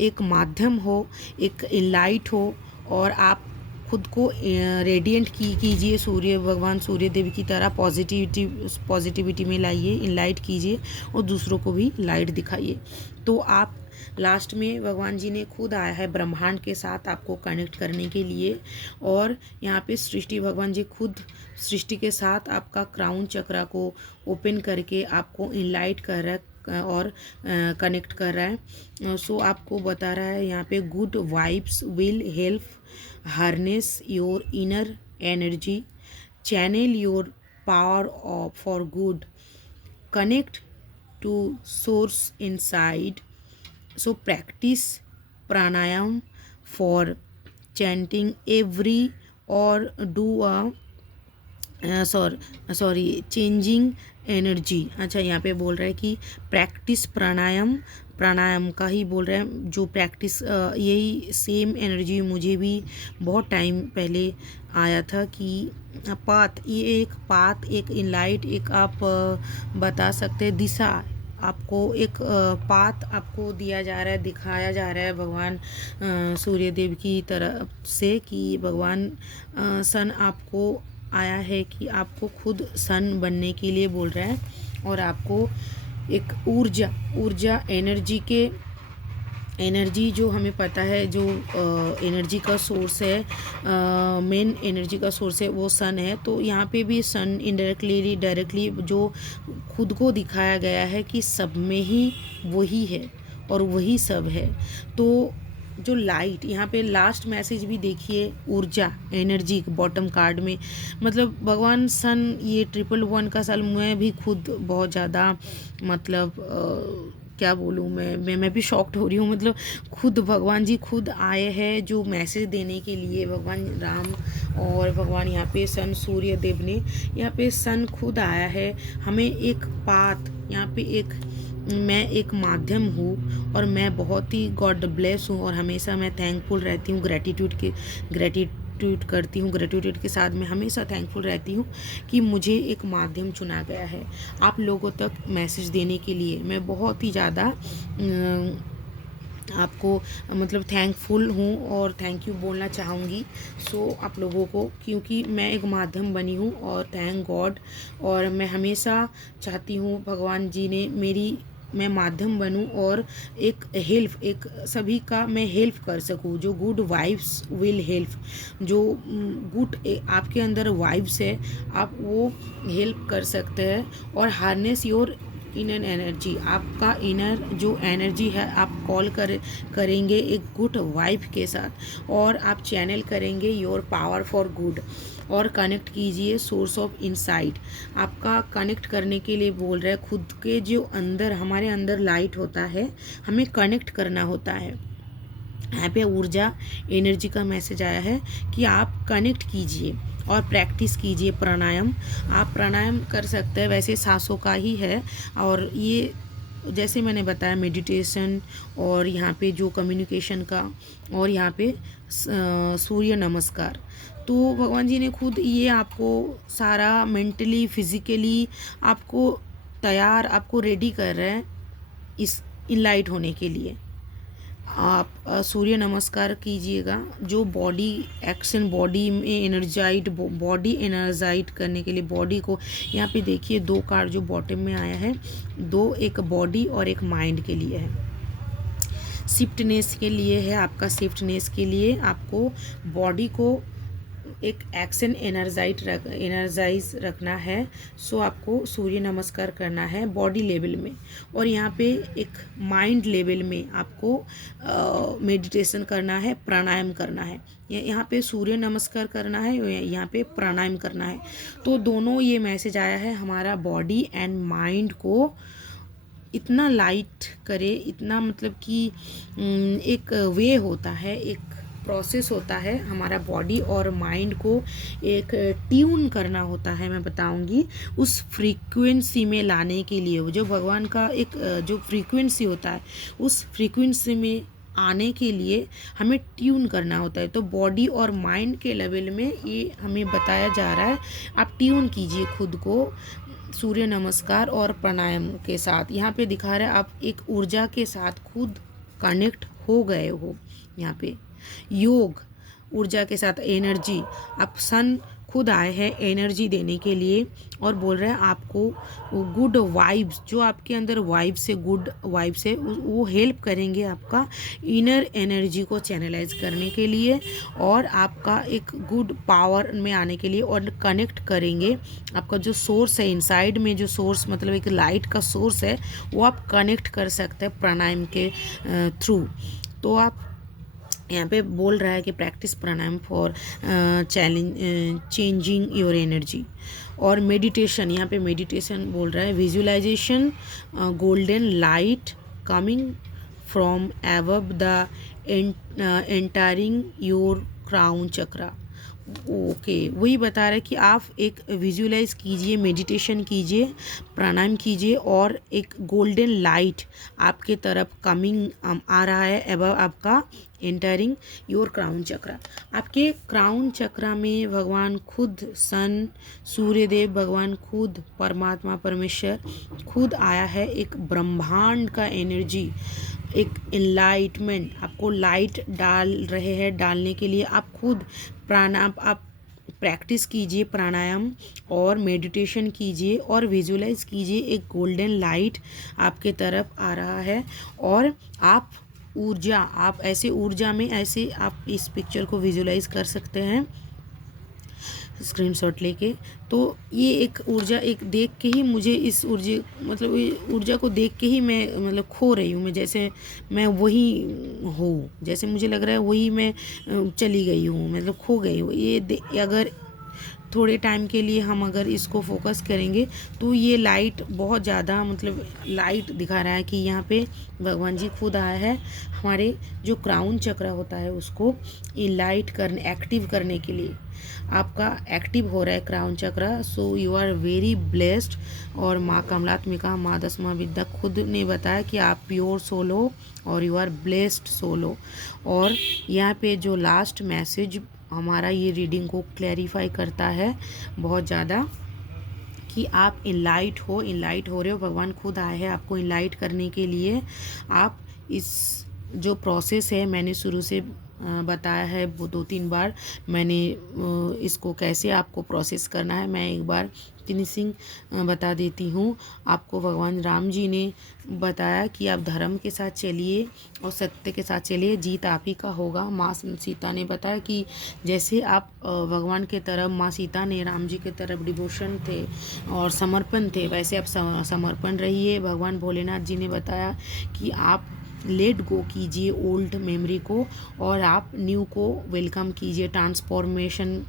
एक माध्यम हो, एक लाइट हो, और आप खुद को रेडिएंट कीजिए, सूर्य भगवान सूर्य देव की तरह पॉजिटिविटी में लाइए, इनलाइट कीजिए और दूसरों को भी लाइट दिखाइए। तो आप लास्ट में भगवान जी ने खुद आया है ब्रह्मांड के साथ आपको कनेक्ट करने के लिए, और यहाँ पे सृष्टि भगवान जी खुद सृष्टि के साथ आपका क्राउन चक्रा को ओपन करके आपको इनलाइट कर रहा है और कनेक्ट कर रहा है। सो आपको बता रहा है यहाँ पे, good vibes will help harness your inner energy, channel your power for good, connect to source inside. So practice pranayam for chanting every, or do a sorry changing energy. अच्छा, यहाँ पे बोल रहा है कि प्रैक्टिस प्राणायाम का ही बोल रहा है, जो प्रैक्टिस, यही सेम एनर्जी मुझे भी बहुत टाइम पहले आया था कि ये एक पाथ, एक इनलाइट, एक आप बता सकते हैं दिशा, आपको एक पाथ आपको दिया जा रहा है, दिखाया जा रहा है भगवान सूर्य देव की तरफ से, कि भगवान सन आपको आया है कि आपको खुद सन बनने के लिए बोल रहा है, और आपको एक ऊर्जा एनर्जी जो हमें पता है, जो एनर्जी का सोर्स है, मेन एनर्जी का सोर्स है वो सन है। तो यहाँ पे भी सन इनडायरेक्टली डायरेक्टली जो खुद को दिखाया गया है कि सब में ही वही है और वही सब है। तो जो लाइट, यहाँ पे लास्ट मैसेज भी देखिए, ऊर्जा एनर्जी बॉटम कार्ड में, मतलब भगवान सन, ये 111 का साल, मैं भी खुद बहुत ज़्यादा, मतलब क्या बोलूँ, मैं भी शॉक्ड हो रही हूँ। मतलब खुद भगवान जी खुद आए हैं जो मैसेज देने के लिए, भगवान राम और भगवान यहाँ पे सन सूर्य देव ने, यहाँ पे सन खुद आया है हमें एक पाथ, यहाँ पे मैं एक माध्यम हूँ और मैं बहुत ही गॉड ब्लेस हूँ, और हमेशा मैं थैंकफुल रहती हूँ, ग्रेटिट्यूड करती हूँ, ग्रेटिट्यूड के साथ मैं हमेशा थैंकफुल रहती हूँ कि मुझे एक माध्यम चुना गया है आप लोगों तक मैसेज देने के लिए। मैं बहुत ही ज़्यादा आपको मतलब थैंकफुल हूँ और थैंक यू बोलना चाहूँगी आप लोगों को, क्योंकि मैं एक माध्यम बनी हूँ और थैंक गॉड। और मैं हमेशा चाहती हूँ भगवान जी ने मैं माध्यम बनूं और एक सभी का मैं हेल्प कर सकूं, जो गुड वाइब्स विल हेल्प, जो गुड आपके अंदर वाइब्स है आप वो हेल्प कर सकते हैं। और हार्नेस योर इनर एनर्जी, आपका इनर जो एनर्जी है आप करेंगे एक गुड वाइब के साथ, और आप चैनल करेंगे योर पावर फॉर गुड, और कनेक्ट कीजिए सोर्स ऑफ इनसाइट। आपका कनेक्ट करने के लिए बोल रहे हैं खुद के जो अंदर, हमारे अंदर लाइट होता है, हमें कनेक्ट करना होता है। यहाँ पे ऊर्जा एनर्जी का मैसेज आया है कि आप कनेक्ट कीजिए और प्रैक्टिस कीजिए प्राणायाम। आप प्राणायाम कर सकते हैं, वैसे सांसों का ही है, और ये जैसे मैंने बताया मेडिटेशन, और यहाँ पे जो कम्युनिकेशन का, और यहाँ पे सूर्य नमस्कार। तो भगवान जी ने खुद ये आपको सारा मेंटली फिजिकली आपको आपको रेडी कर रहे हैं इस इनलाइट होने के लिए। आप सूर्य नमस्कार कीजिएगा, जो बॉडी एक्शन, बॉडी में बॉडी एनर्जाइट करने के लिए, बॉडी को यहाँ पे देखिए 2 कार्ड जो बॉटम में आया है, 2 एक बॉडी और एक माइंड के लिए है। शिफ्टनेस के लिए है, आपका शिफ्टनेस के लिए आपको बॉडी को एक एक्शन एनर्जाइज रखना है। आपको सूर्य नमस्कार करना है बॉडी लेवल में, और यहाँ पे एक माइंड लेवल में आपको मेडिटेशन करना है, प्राणायाम करना है। यहाँ पे सूर्य नमस्कार करना है, यहाँ पे प्राणायाम करना है। तो दोनों ये मैसेज आया है हमारा बॉडी एंड माइंड को इतना लाइट करे, इतना मतलब कि एक वे होता है, एक प्रोसेस होता है हमारा बॉडी और माइंड को एक ट्यून करना होता है। मैं बताऊंगी उस फ्रीक्वेंसी में लाने के लिए, जो भगवान का एक जो फ्रीक्वेंसी होता है उस फ्रीक्वेंसी में आने के लिए हमें ट्यून करना होता है। तो बॉडी और माइंड के लेवल में ये हमें बताया जा रहा है, आप ट्यून कीजिए खुद को सूर्य नमस्कार और प्राणायाम के साथ। यहाँ पे दिखा रहा है आप एक ऊर्जा के साथ खुद कनेक्ट हो गए हो। यहाँ पे योग ऊर्जा के साथ एनर्जी, आप सन खुद आए हैं एनर्जी देने के लिए, और बोल रहे हैं आपको गुड वाइब्स, जो आपके अंदर वाइब्स है, गुड वाइब्स है, वो हेल्प करेंगे आपका इनर एनर्जी को चैनलाइज करने के लिए, और आपका एक गुड पावर में आने के लिए, और कनेक्ट करेंगे आपका जो सोर्स है इनसाइड में, जो सोर्स मतलब एक लाइट का सोर्स है, वो आप कनेक्ट कर सकते हैं प्राणायाम के थ्रू। तो आप यहाँ पे बोल रहा है कि practice pranayama for changing your energy. और मेडिटेशन, यहाँ पे मेडिटेशन बोल रहा है visualization golden light coming from above the entering your crown chakra. Okay, वही बता रहा है कि आप एक विजुअलाइज कीजिए, मेडिटेशन कीजिए, प्राणायाम कीजिए, और एक गोल्डन लाइट आपके तरफ कमिंग आ रहा है एबव आपका एंटरिंग योर क्राउन चक्रा। आपके क्राउन चक्रा में भगवान खुद सन, सूर्यदेव भगवान खुद, परमात्मा परमेश्वर खुद आया है, एक ब्रह्मांड का एनर्जी, एक इनलाइटमेंट आपको लाइट डाल रहे हैं। डालने के लिए आप खुद प्राणायाम आप प्रैक्टिस कीजिए, प्राणायाम और मेडिटेशन कीजिए, और विजुअलाइज कीजिए एक गोल्डन लाइट आपके तरफ आ रहा है, और आप ऊर्जा, आप ऐसे ऊर्जा में, ऐसे आप इस पिक्चर को विजुअलाइज कर सकते हैं स्क्रीनशॉट लेके। तो ये एक ऊर्जा, एक देख के ही मुझे इस ऊर्जा को देख के ही मैं मतलब खो रही हूँ, मैं जैसे मैं वही हूँ, जैसे मुझे लग रहा है वही मैं चली गई हूँ, मतलब खो गई हूँ। अगर थोड़े टाइम के लिए हम अगर इसको फोकस करेंगे तो ये लाइट बहुत ज़्यादा मतलब लाइट दिखा रहा है कि यहाँ पे भगवान जी खुद आया है हमारे जो क्राउन चक्र होता है उसको इनलाइट करने, एक्टिव करने के लिए। आपका एक्टिव हो रहा है crown chakra, so you are very blessed. और माँ कमलात्मिका, माँ दसमा विद्या खुद ने बताया कि आप प्योर सोल हो और यू आर ब्लेस्ड सोल हो। और यहाँ पे जो लास्ट मैसेज हमारा ये रीडिंग को क्लैरिफाई करता है बहुत ज़्यादा कि आप इनलाइट हो रहे हो, भगवान खुद आए हैं आपको इनलाइट करने के लिए। आप इस जो प्रोसेस है मैंने शुरू से बताया है, वो 2-3 बार मैंने इसको कैसे आपको प्रोसेस करना है मैं एक बार फिनिशिंग बता देती हूँ आपको। भगवान राम जी ने बताया कि आप धर्म के साथ चलिए और सत्य के साथ चलिए, जीत आप ही का होगा। माँ सीता ने बताया कि जैसे आप भगवान के तरफ, माँ सीता ने राम जी के तरफ डिवोशन थे और समर्पण थे, वैसे आप समर्पण रहिए। भगवान भोलेनाथ जी ने बताया कि आप लेट गो कीजिए ओल्ड मेमोरी को और आप न्यू को वेलकम कीजिए। ट्रांसफॉर्मेशन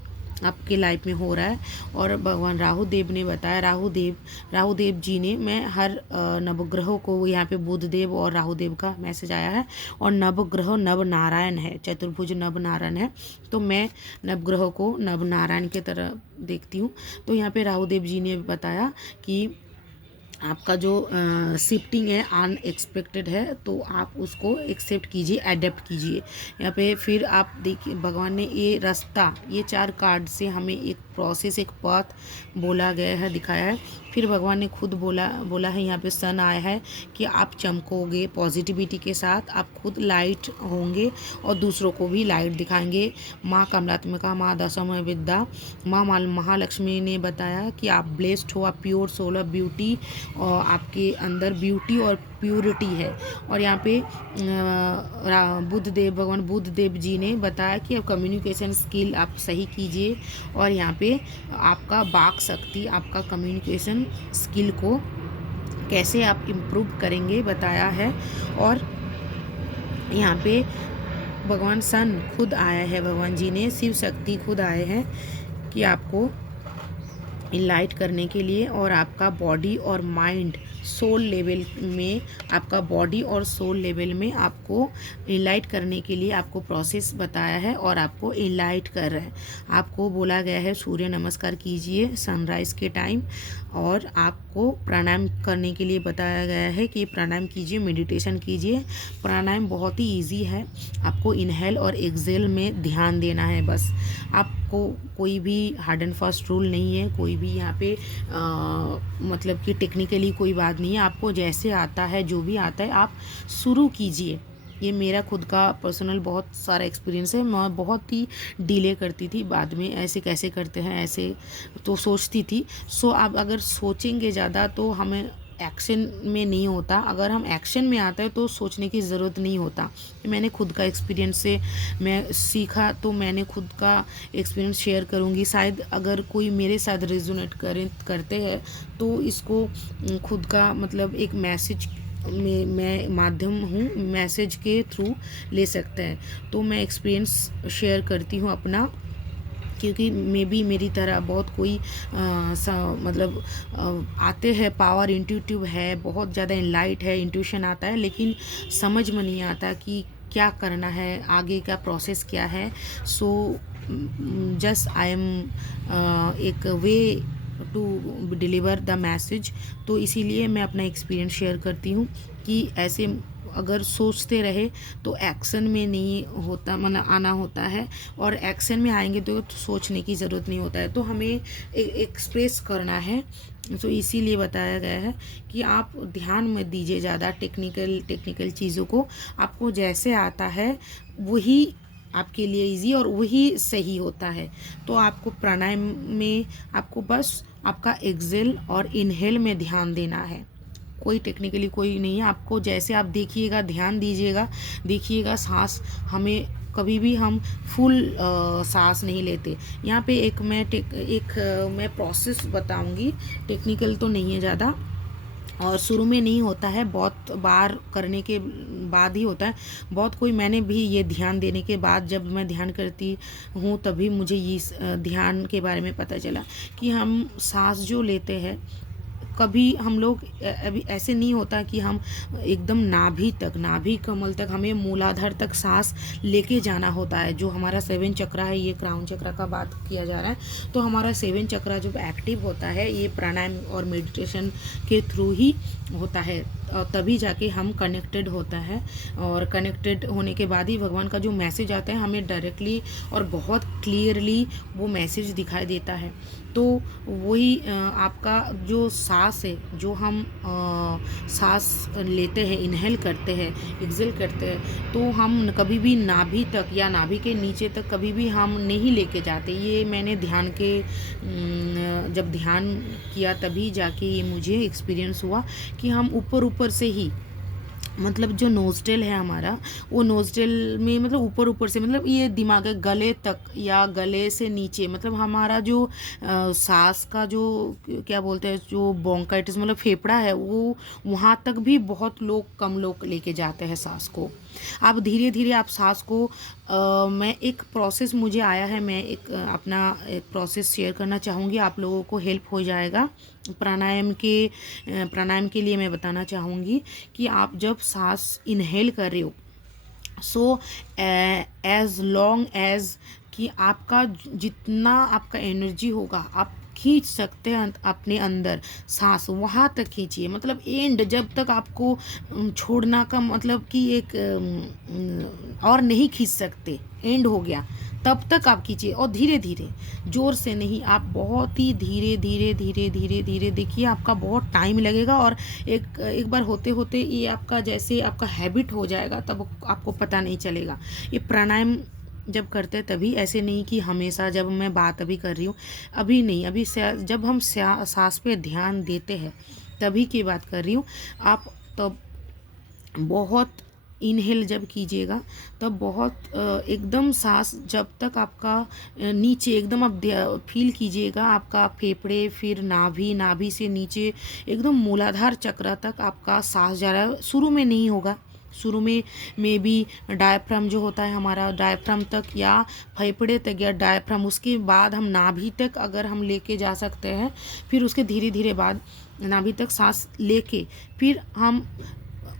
आपके लाइफ में हो रहा है। और भगवान राहुदेव ने बताया, राहुदेव जी ने, मैं हर नवग्रहों को, यहाँ पे बुधदेव और राहुदेव का मैसेज आया है और नवग्रह नव नारायण है, चतुर्भुज नव नारायण है, तो मैं नवग्रहों को नव नारायण की तरह देखती हूँ। तो यहाँ पे राहुदेव जी ने बताया कि आपका जो शिफ्टिंग है अनएक्सपेक्टेड है, तो आप उसको एक्सेप्ट कीजिए, एडेप्ट कीजिए। यहाँ पे फिर आप देखिए भगवान ने ये रास्ता, ये 4 कार्ड से हमें एक प्रोसेस, एक पाथ बोला गया है, दिखाया है। फिर भगवान ने खुद बोला है, यहाँ पे सन आया है कि आप चमकोगे पॉजिटिविटी के साथ, आप खुद लाइट होंगे और दूसरों को भी लाइट दिखाएंगे। माँ कमलात्मिका, माँ दशम विद्या, माँ महालक्ष्मी ने बताया कि आप ब्लेस्ड हो, आप प्योर सोल ऑफ ब्यूटी, और आपके अंदर ब्यूटी और प्यूरिटी है। और यहाँ पे भगवान बुद्धदेव जी ने बताया कि आप कम्युनिकेशन स्किल आप सही कीजिए, और यहाँ पे आपका वाक शक्ति, आपका कम्युनिकेशन स्किल को कैसे आप इम्प्रूव करेंगे बताया है। और यहाँ पे भगवान सन खुद आया है, भगवान जी ने, शिव शक्ति खुद आए हैं कि आपको इनलाइट करने के लिए, और आपका बॉडी और माइंड सोल लेवल में, आपका बॉडी और सोल लेवल में आपको इनलाइट करने के लिए आपको प्रोसेस बताया है और आपको इनलाइट कर रहा है। आपको बोला गया है सूर्य नमस्कार कीजिए सनराइज के टाइम, और आपको प्राणायाम करने के लिए बताया गया है कि प्राणायाम कीजिए, मेडिटेशन कीजिए। प्राणायाम बहुत ही इजी है, आपको इनहेल और एक्सेल में ध्यान देना है बस। आपको कोई भी हार्ड एंड फास्ट रूल नहीं है, कोई भी यहाँ पे मतलब कि टेक्निकली कोई बात नहीं है। आपको जैसे आता है, जो भी आता है आप शुरू कीजिए। ये मेरा खुद का पर्सनल बहुत सारा एक्सपीरियंस है। मैं बहुत ही डिले करती थी, बाद में ऐसे कैसे करते हैं ऐसे तो सोचती थी। सो आप अगर सोचेंगे ज़्यादा तो हमें एक्शन में नहीं होता, अगर हम एक्शन में आते हैं तो सोचने की ज़रूरत नहीं होता। मैंने खुद का एक्सपीरियंस से मैं सीखा, तो मैंने खुद का एक्सपीरियंस शेयर करूँगी। शायद अगर कोई मेरे साथ रेजोनेट करते हैं तो इसको खुद का मतलब एक मैसेज में मैं माध्यम हूँ, मैसेज के थ्रू ले सकते हैं। तो मैं एक्सपीरियंस शेयर करती हूँ अपना, क्योंकि मेरी तरह बहुत कोई मतलब आते हैं, पावर इंट्यूटिव है, बहुत ज़्यादा इनलाइट है, इंट्यूशन आता है, लेकिन समझ में नहीं आता कि क्या करना है, आगे का प्रोसेस क्या है। सो जस्ट आई एम एक way to deliver the message. तो इसीलिए मैं अपना एक्सपीरियंस शेयर करती हूँ कि ऐसे अगर सोचते रहे तो एक्शन में नहीं होता, मतलब आना होता है, और एक्शन में आएंगे तो सोचने की ज़रूरत नहीं होता है, तो हमें एक्सप्रेस करना है। तो इसीलिए बताया गया है कि आप ध्यान मत दीजिए ज़्यादा टेक्निकल चीज़ों को, आपको जैसे आता है वही आपके लिए इजी और वही सही होता है। तो आपको प्राणायाम में आपको बस आपका एक्सेल और इनहेल में ध्यान देना है, कोई टेक्निकली कोई नहीं है। आपको जैसे आप देखिएगा, ध्यान देखिएगा सांस, हमें कभी भी हम फुल सांस नहीं लेते। यहाँ पे एक मैं प्रोसेस बताऊंगी, टेक्निकल तो नहीं है ज़्यादा, और शुरू में नहीं होता है, बहुत बार करने के बाद ही होता है। बहुत कोई, मैंने भी ये ध्यान देने के बाद, जब मैं ध्यान करती हूँ तभी मुझे ये ध्यान के बारे में पता चला कि हम सांस जो लेते हैं, कभी हम लोग अभी ऐसे नहीं होता कि हम एकदम नाभि कमल तक, हमें मूलाधार तक सांस लेके जाना होता है। जो हमारा 7 चक्रा है, ये क्राउन चक्रा का बात किया जा रहा है, तो हमारा 7 चक्रा जब एक्टिव होता है, ये प्राणायाम और मेडिटेशन के थ्रू ही होता है। तभी जाके हम कनेक्टेड होता है, और कनेक्टेड होने के बाद ही भगवान का जो मैसेज आता है हमें डायरेक्टली और बहुत क्लियरली वो मैसेज दिखाई देता है। तो वही आपका जो सांस है, जो हम सांस लेते हैं, इनहेल करते हैं, एक्सेल करते हैं, तो हम कभी भी नाभि तक या नाभि के नीचे तक कभी भी हम नहीं लेके जाते। ये मैंने ध्यान के जब ध्यान किया तभी जाके ये मुझे एक्सपीरियंस हुआ कि हम ऊपर ऊपर से ही, मतलब जो नोस्ट्रल है हमारा, वो नोस्ट्रल में मतलब ऊपर ऊपर से, मतलब ये दिमाग गले तक या गले से नीचे, मतलब हमारा जो सांस का जो क्या बोलते हैं, जो ब्रोंकाइटिस मतलब फेफड़ा है, वो वहाँ तक भी बहुत लोग, कम लोग लेके जाते हैं सांस को। आप धीरे धीरे आप सांस को मैं एक प्रोसेस मुझे आया है, मैं एक अपना एक प्रोसेस शेयर करना चाहूँगी, आप लोगों को हेल्प हो जाएगा। प्राणायाम के लिए मैं बताना चाहूँगी कि आप जब सांस इनहेल कर रहे हो, सो एज लॉन्ग एज कि आपका जितना आपका एनर्जी होगा आप खींच सकते हैं अपने अंदर सांस, वहाँ तक खींचिए, मतलब एंड जब तक आपको छोड़ना का मतलब कि एक और नहीं खींच सकते, एंड हो गया तब तक आप खींचिए, और धीरे धीरे, ज़ोर से नहीं, आप बहुत ही धीरे धीरे धीरे धीरे धीरे देखिए, आपका बहुत टाइम लगेगा, और एक बार होते होते ये आपका जैसे आपका हैबिट हो जाएगा, तब आपको पता नहीं चलेगा। ये प्राणायाम जब करते हैं तभी, ऐसे नहीं कि हमेशा, जब मैं बात अभी कर रही हूँ, अभी नहीं, अभी जब हम सांस पे ध्यान देते हैं तभी की बात कर रही हूँ। आप तब बहुत इनहेल जब कीजिएगा तब बहुत एकदम सांस जब तक आपका नीचे एकदम आप फील कीजिएगा, आपका फेफड़े, फिर नाभि, नाभि से नीचे एकदम मूलाधार चक्र तक आपका सांस जा रहा है। शुरू में नहीं होगा, शुरू में भी डायफ्राम जो होता है हमारा, डायफ्राम तक या फेफड़े तक या डायफ्राम, उसके बाद हम नाभि तक अगर हम लेके जा सकते हैं, फिर उसके धीरे धीरे बाद नाभि तक सांस लेके फिर हम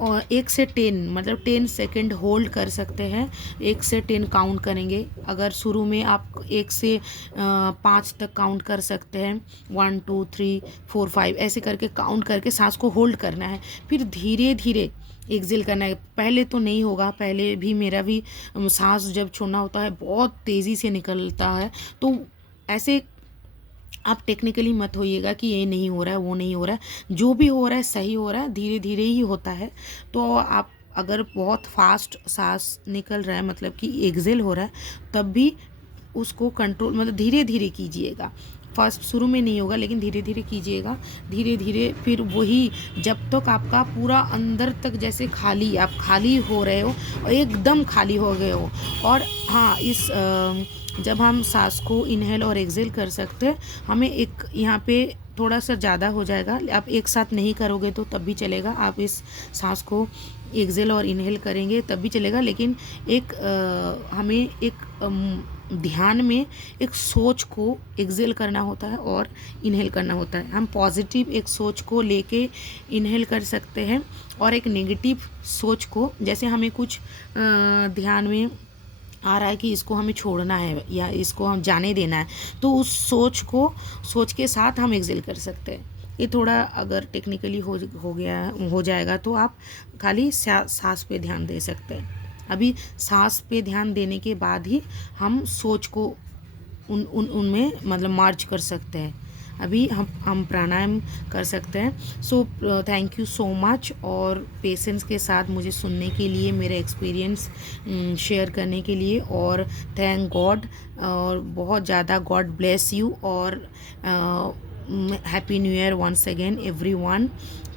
1 से 10 मतलब 10 सेकेंड होल्ड कर सकते हैं। 1 से 10 काउंट करेंगे। अगर शुरू में आप 1 से 5 तक काउंट कर सकते हैं, 1 2 3 4 5 ऐसे करके काउंट करके सांस को होल्ड करना है। फिर धीरे धीरे एक्सेल करना है। पहले तो नहीं होगा, पहले भी मेरा भी सांस जब छोड़ना होता है बहुत तेज़ी से निकलता है, तो ऐसे आप टेक्निकली मत होइएगा कि ये नहीं हो रहा है, वो नहीं हो रहा है, जो भी हो रहा है सही हो रहा है, धीरे धीरे ही होता है। तो आप अगर बहुत फास्ट सांस निकल रहा है, मतलब कि एक्सेल हो रहा है, तब भी उसको कंट्रोल, मतलब धीरे धीरे कीजिएगा। फर्स्ट शुरू में नहीं होगा, लेकिन धीरे धीरे कीजिएगा, धीरे धीरे। फिर वही जब तक आपका पूरा अंदर तक जैसे खाली, आप खाली हो रहे हो और एकदम खाली हो गए हो। और हाँ, इस जब हम सांस को इनहेल और एक्सेल कर सकते हैं, हमें एक यहाँ पे थोड़ा सा ज़्यादा हो जाएगा, आप एक साथ नहीं करोगे तो तब भी चलेगा। आप इस सांस को एक्सेल और इनहेल करेंगे तब भी चलेगा, लेकिन एक हमें एक ध्यान में एक सोच को एक्सेल करना होता है और इनहेल करना होता है। हम पॉजिटिव एक सोच को लेके इनहेल कर सकते हैं, और एक नेगेटिव सोच को, जैसे हमें कुछ ध्यान में आ रहा है कि इसको हमें छोड़ना है या इसको हम जाने देना है, तो उस सोच के साथ हम एक्सेल कर सकते हैं। ये थोड़ा अगर टेक्निकली हो जाएगा तो आप खाली सांस पे ध्यान दे सकते हैं। अभी सांस पे ध्यान देने के बाद ही हम सोच को उनमें मतलब मार्च कर सकते हैं। अभी हम प्राणायाम कर सकते हैं। सो थैंक यू सो मच, और पेशेंस के साथ मुझे सुनने के लिए, मेरा एक्सपीरियंस शेयर करने के लिए, और थैंक गॉड, और बहुत ज़्यादा गॉड ब्लेस यू, और happy new year once again everyone.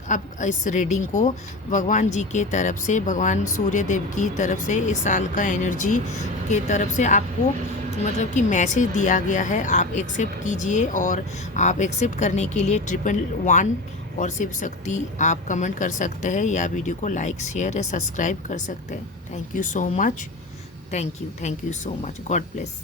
अब इस रीडिंग को भगवान जी के तरफ से, भगवान सूर्य देव की तरफ से, इस साल का एनर्जी के तरफ से आपको मतलब कि मैसेज दिया गया है, आप एक्सेप्ट कीजिए। और आप एक्सेप्ट करने के लिए 111 और शिव शक्ति आप कमेंट कर सकते हैं, या वीडियो को लाइक, शेयर या सब्सक्राइब कर सकते हैं। Thank you so much, thank you so much, God bless.